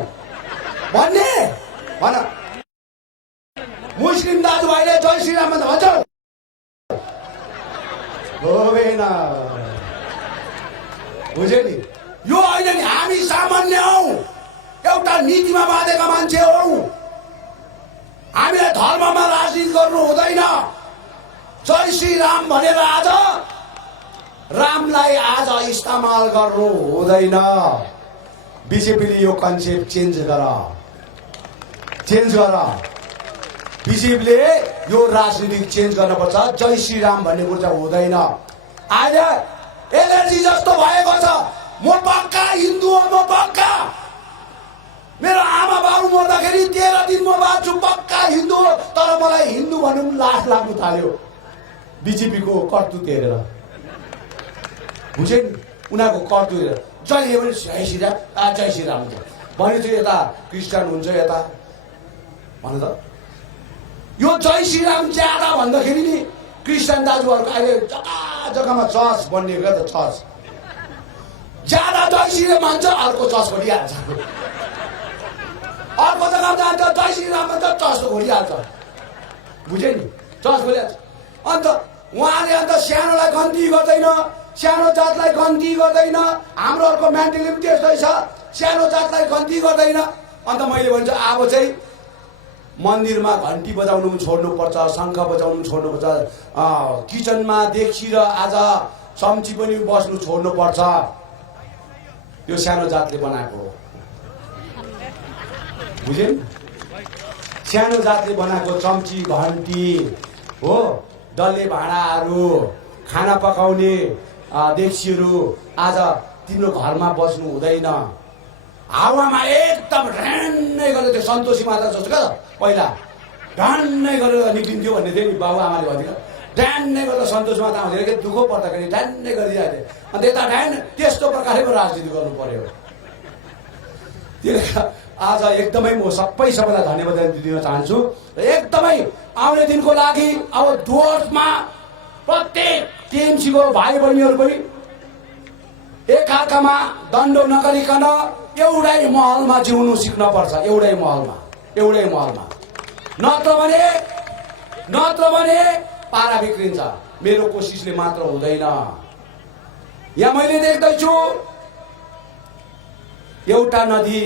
भन। मुस्लिम दाजुभाइले जय श्री राम भन्छ होवेन, बुझ्यो नि। यो होइन नि, हामी सामान्य हौ, एउटा नीतिमा बाँधेका मान्छे हौ। हामीलाई धर्ममा राजनीति गर्नु हुँदैन। जय श्री राम भनेर आज रामलाई आज इस्तेमाल गर्नु हुँदैन। बिजेपीले यो कन्सेप्ट चेन्ज गर। बिजेपीले यो राजनीति चेन्ज गर्नुपर्छ। जय श्री राम भन्ने कुरा हुँदैन। अहिले एलर्जी जस्तो भएको छ। म पक्का हिन्दू हो, म पक्का। मेरो आमा बाबु मर्दाखेरि 13 दिन म बाँच्छु, पक्का हिन्दू हो। तर मलाई हिन्दू भन्नु लाज लाग्नु थाल्यो बिजेपीको कर्तुत हेरेर, बुझ्यो नि। उनीहरूको कर्तुत हेरेर जहिले पनि जय श्री राम हुन्छ भने चाहिँ यता क्रिस्चियन हुन्छ यता भन्नु त। यो जय श्री राम ज्यादा भन्दाखेरि नि क्रिस्चियन दाजुहरूको अहिले जग्गा जग्गामा चर्च बनिएको त, चर्च ज्यादा जय श्री राम भन्छ, अर्को चर्च खोलिहाल्छ। अर्को जग्गामा जान्छ जय श्री राम भन्छ, चर्च खोलिहाल्छ, बुझ्यो नि। चर्च खोलिहाल्छ। अन्त उहाँले अन्त सानोलाई गन्ती गर्दैन, सानो जातलाई गन्ती गर्दैन। हाम्रोहरूको मेन्टालिटी त्यस्तै छ, सानो जातलाई गन्ती गर्दैन। अन्त मैले भन्छु अब चाहिँ मन्दिरमा घन्टी बजाउनु छोड्नुपर्छ, शङ्ख बजाउनु छोड्नुपर्छ, किचनमा डेक्ची र आज चम्ची पनि बस्नु छोड्नुपर्छ। यो सानो जातले बनाएको हो, बुझ्यो नि। सानो जातले बनाएको चम्ची घन्टी हो, डल्ले भाँडाहरू, खाना पकाउने डेक्चीहरू आज तिम्रो घरमा बस्नु हुँदैन। हावामा एकदम ढ्यान्नै गरेर त्यो सन्तोषी माता जस्तो क्या पहिला ढ्यान्नै गरेर निक्लिन्थ्यो भन्ने थियो नि बाबु आमाले भन्थ्यो। ढ्यान्नै गरेर सन्तोष माता आउँथ्यो कि दुःख पर्दाखेरि ढ्यान्नै गरिरहेको थियो। अन्त यता ढ्यान त्यस्तो प्रकारले राजनीति गर्नु पर्यो। आज एकदमै म सबैलाई धन्यवाद दिन चाहन्छु। एकदमै आउने दिनको लागि अब डुवर्समा प्रत्येक टिएमसीको भाइ बहिनीहरू पनि एकअर्कामा दण्ड नगरिकन एउटै महलमा जिउनु सिक्न पर्छ। एउटै महलमा नत्र भने पारा बिग्रिन्छ। मेरो कोसिसले मात्र हुँदैन। यहाँ मैले देख्दैछु एउटा नदी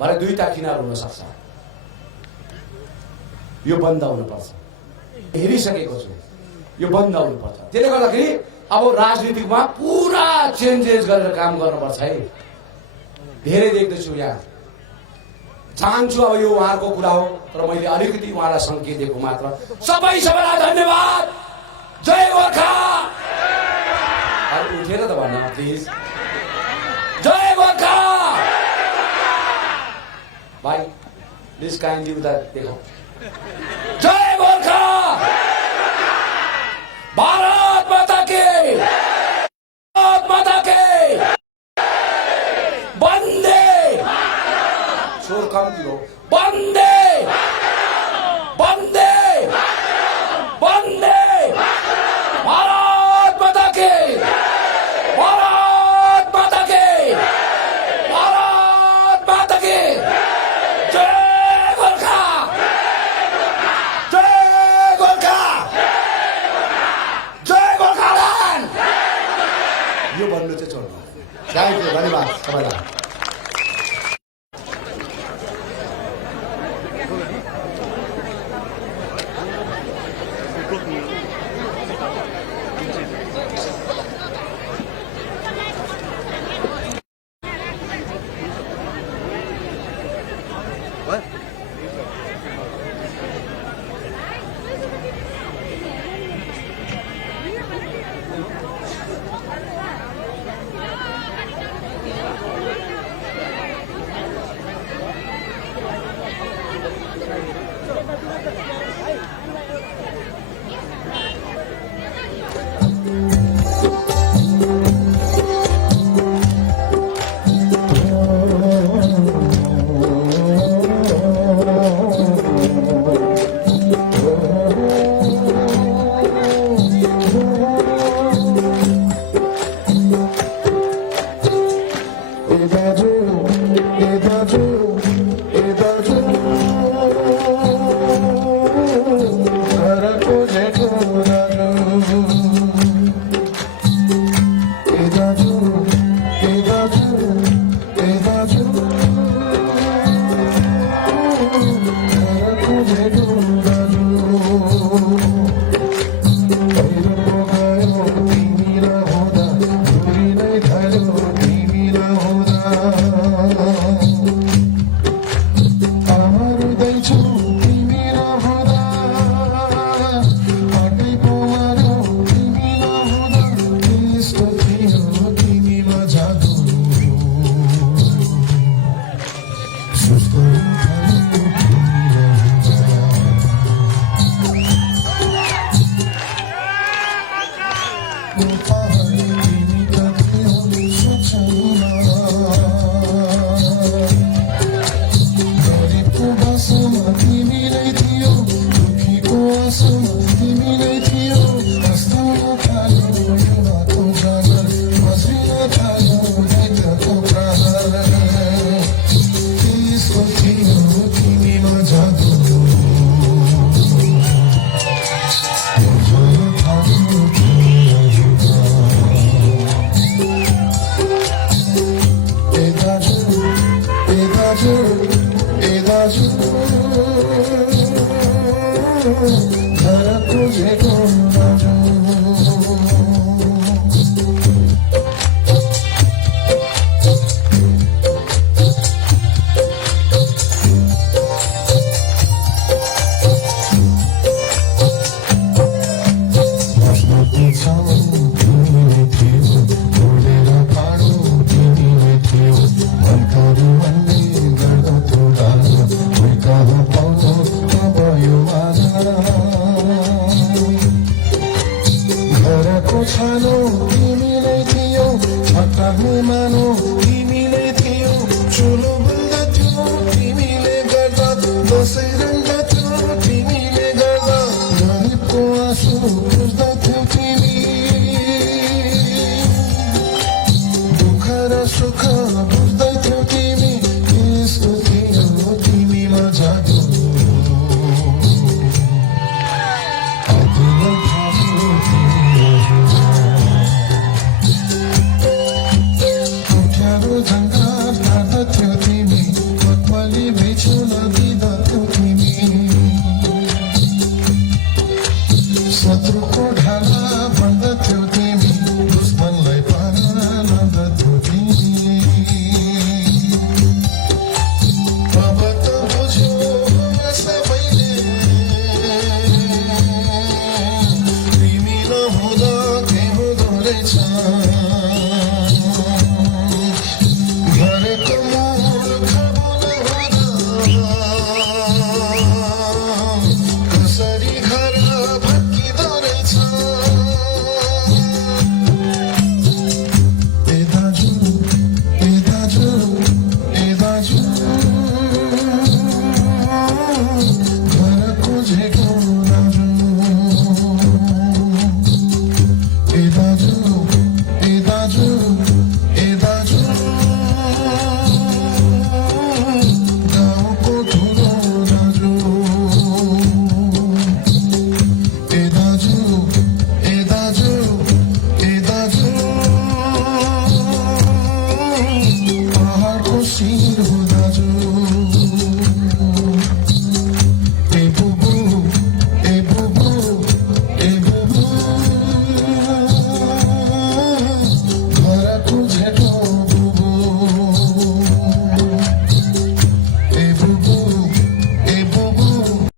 भरे दुईटा किनार हुन सक्छ। यो बन्द हुनुपर्छ। हेरिसकेको छु, यो बन्द हुनुपर्छ। त्यसले गर्दाखेरि अब राजनीतिमा पुरा चेन्जेस गरेर काम गर्नुपर्छ है। धेरै देख्दैछु यहाँ। चाहन्छु अब यो उहाँहरूको कुरा हो, तर मैले अलिकति उहाँलाई सङ्केत दिएको मात्र। सबैलाई धन्यवाद। जय गोर्खा। उठेर त भन्न प्लिज। जय गोर्खा। भाइ प्लिज काइन्डली उता देखो। जय गोर्खा। भारत माता के, भारत माता के। वन्दे। स्वर कम्ती हो। वन्दे। भन्नु चाहिँ छोड्नु थ्याङ्क यू धन्यवाद सबैलाई घरको झेको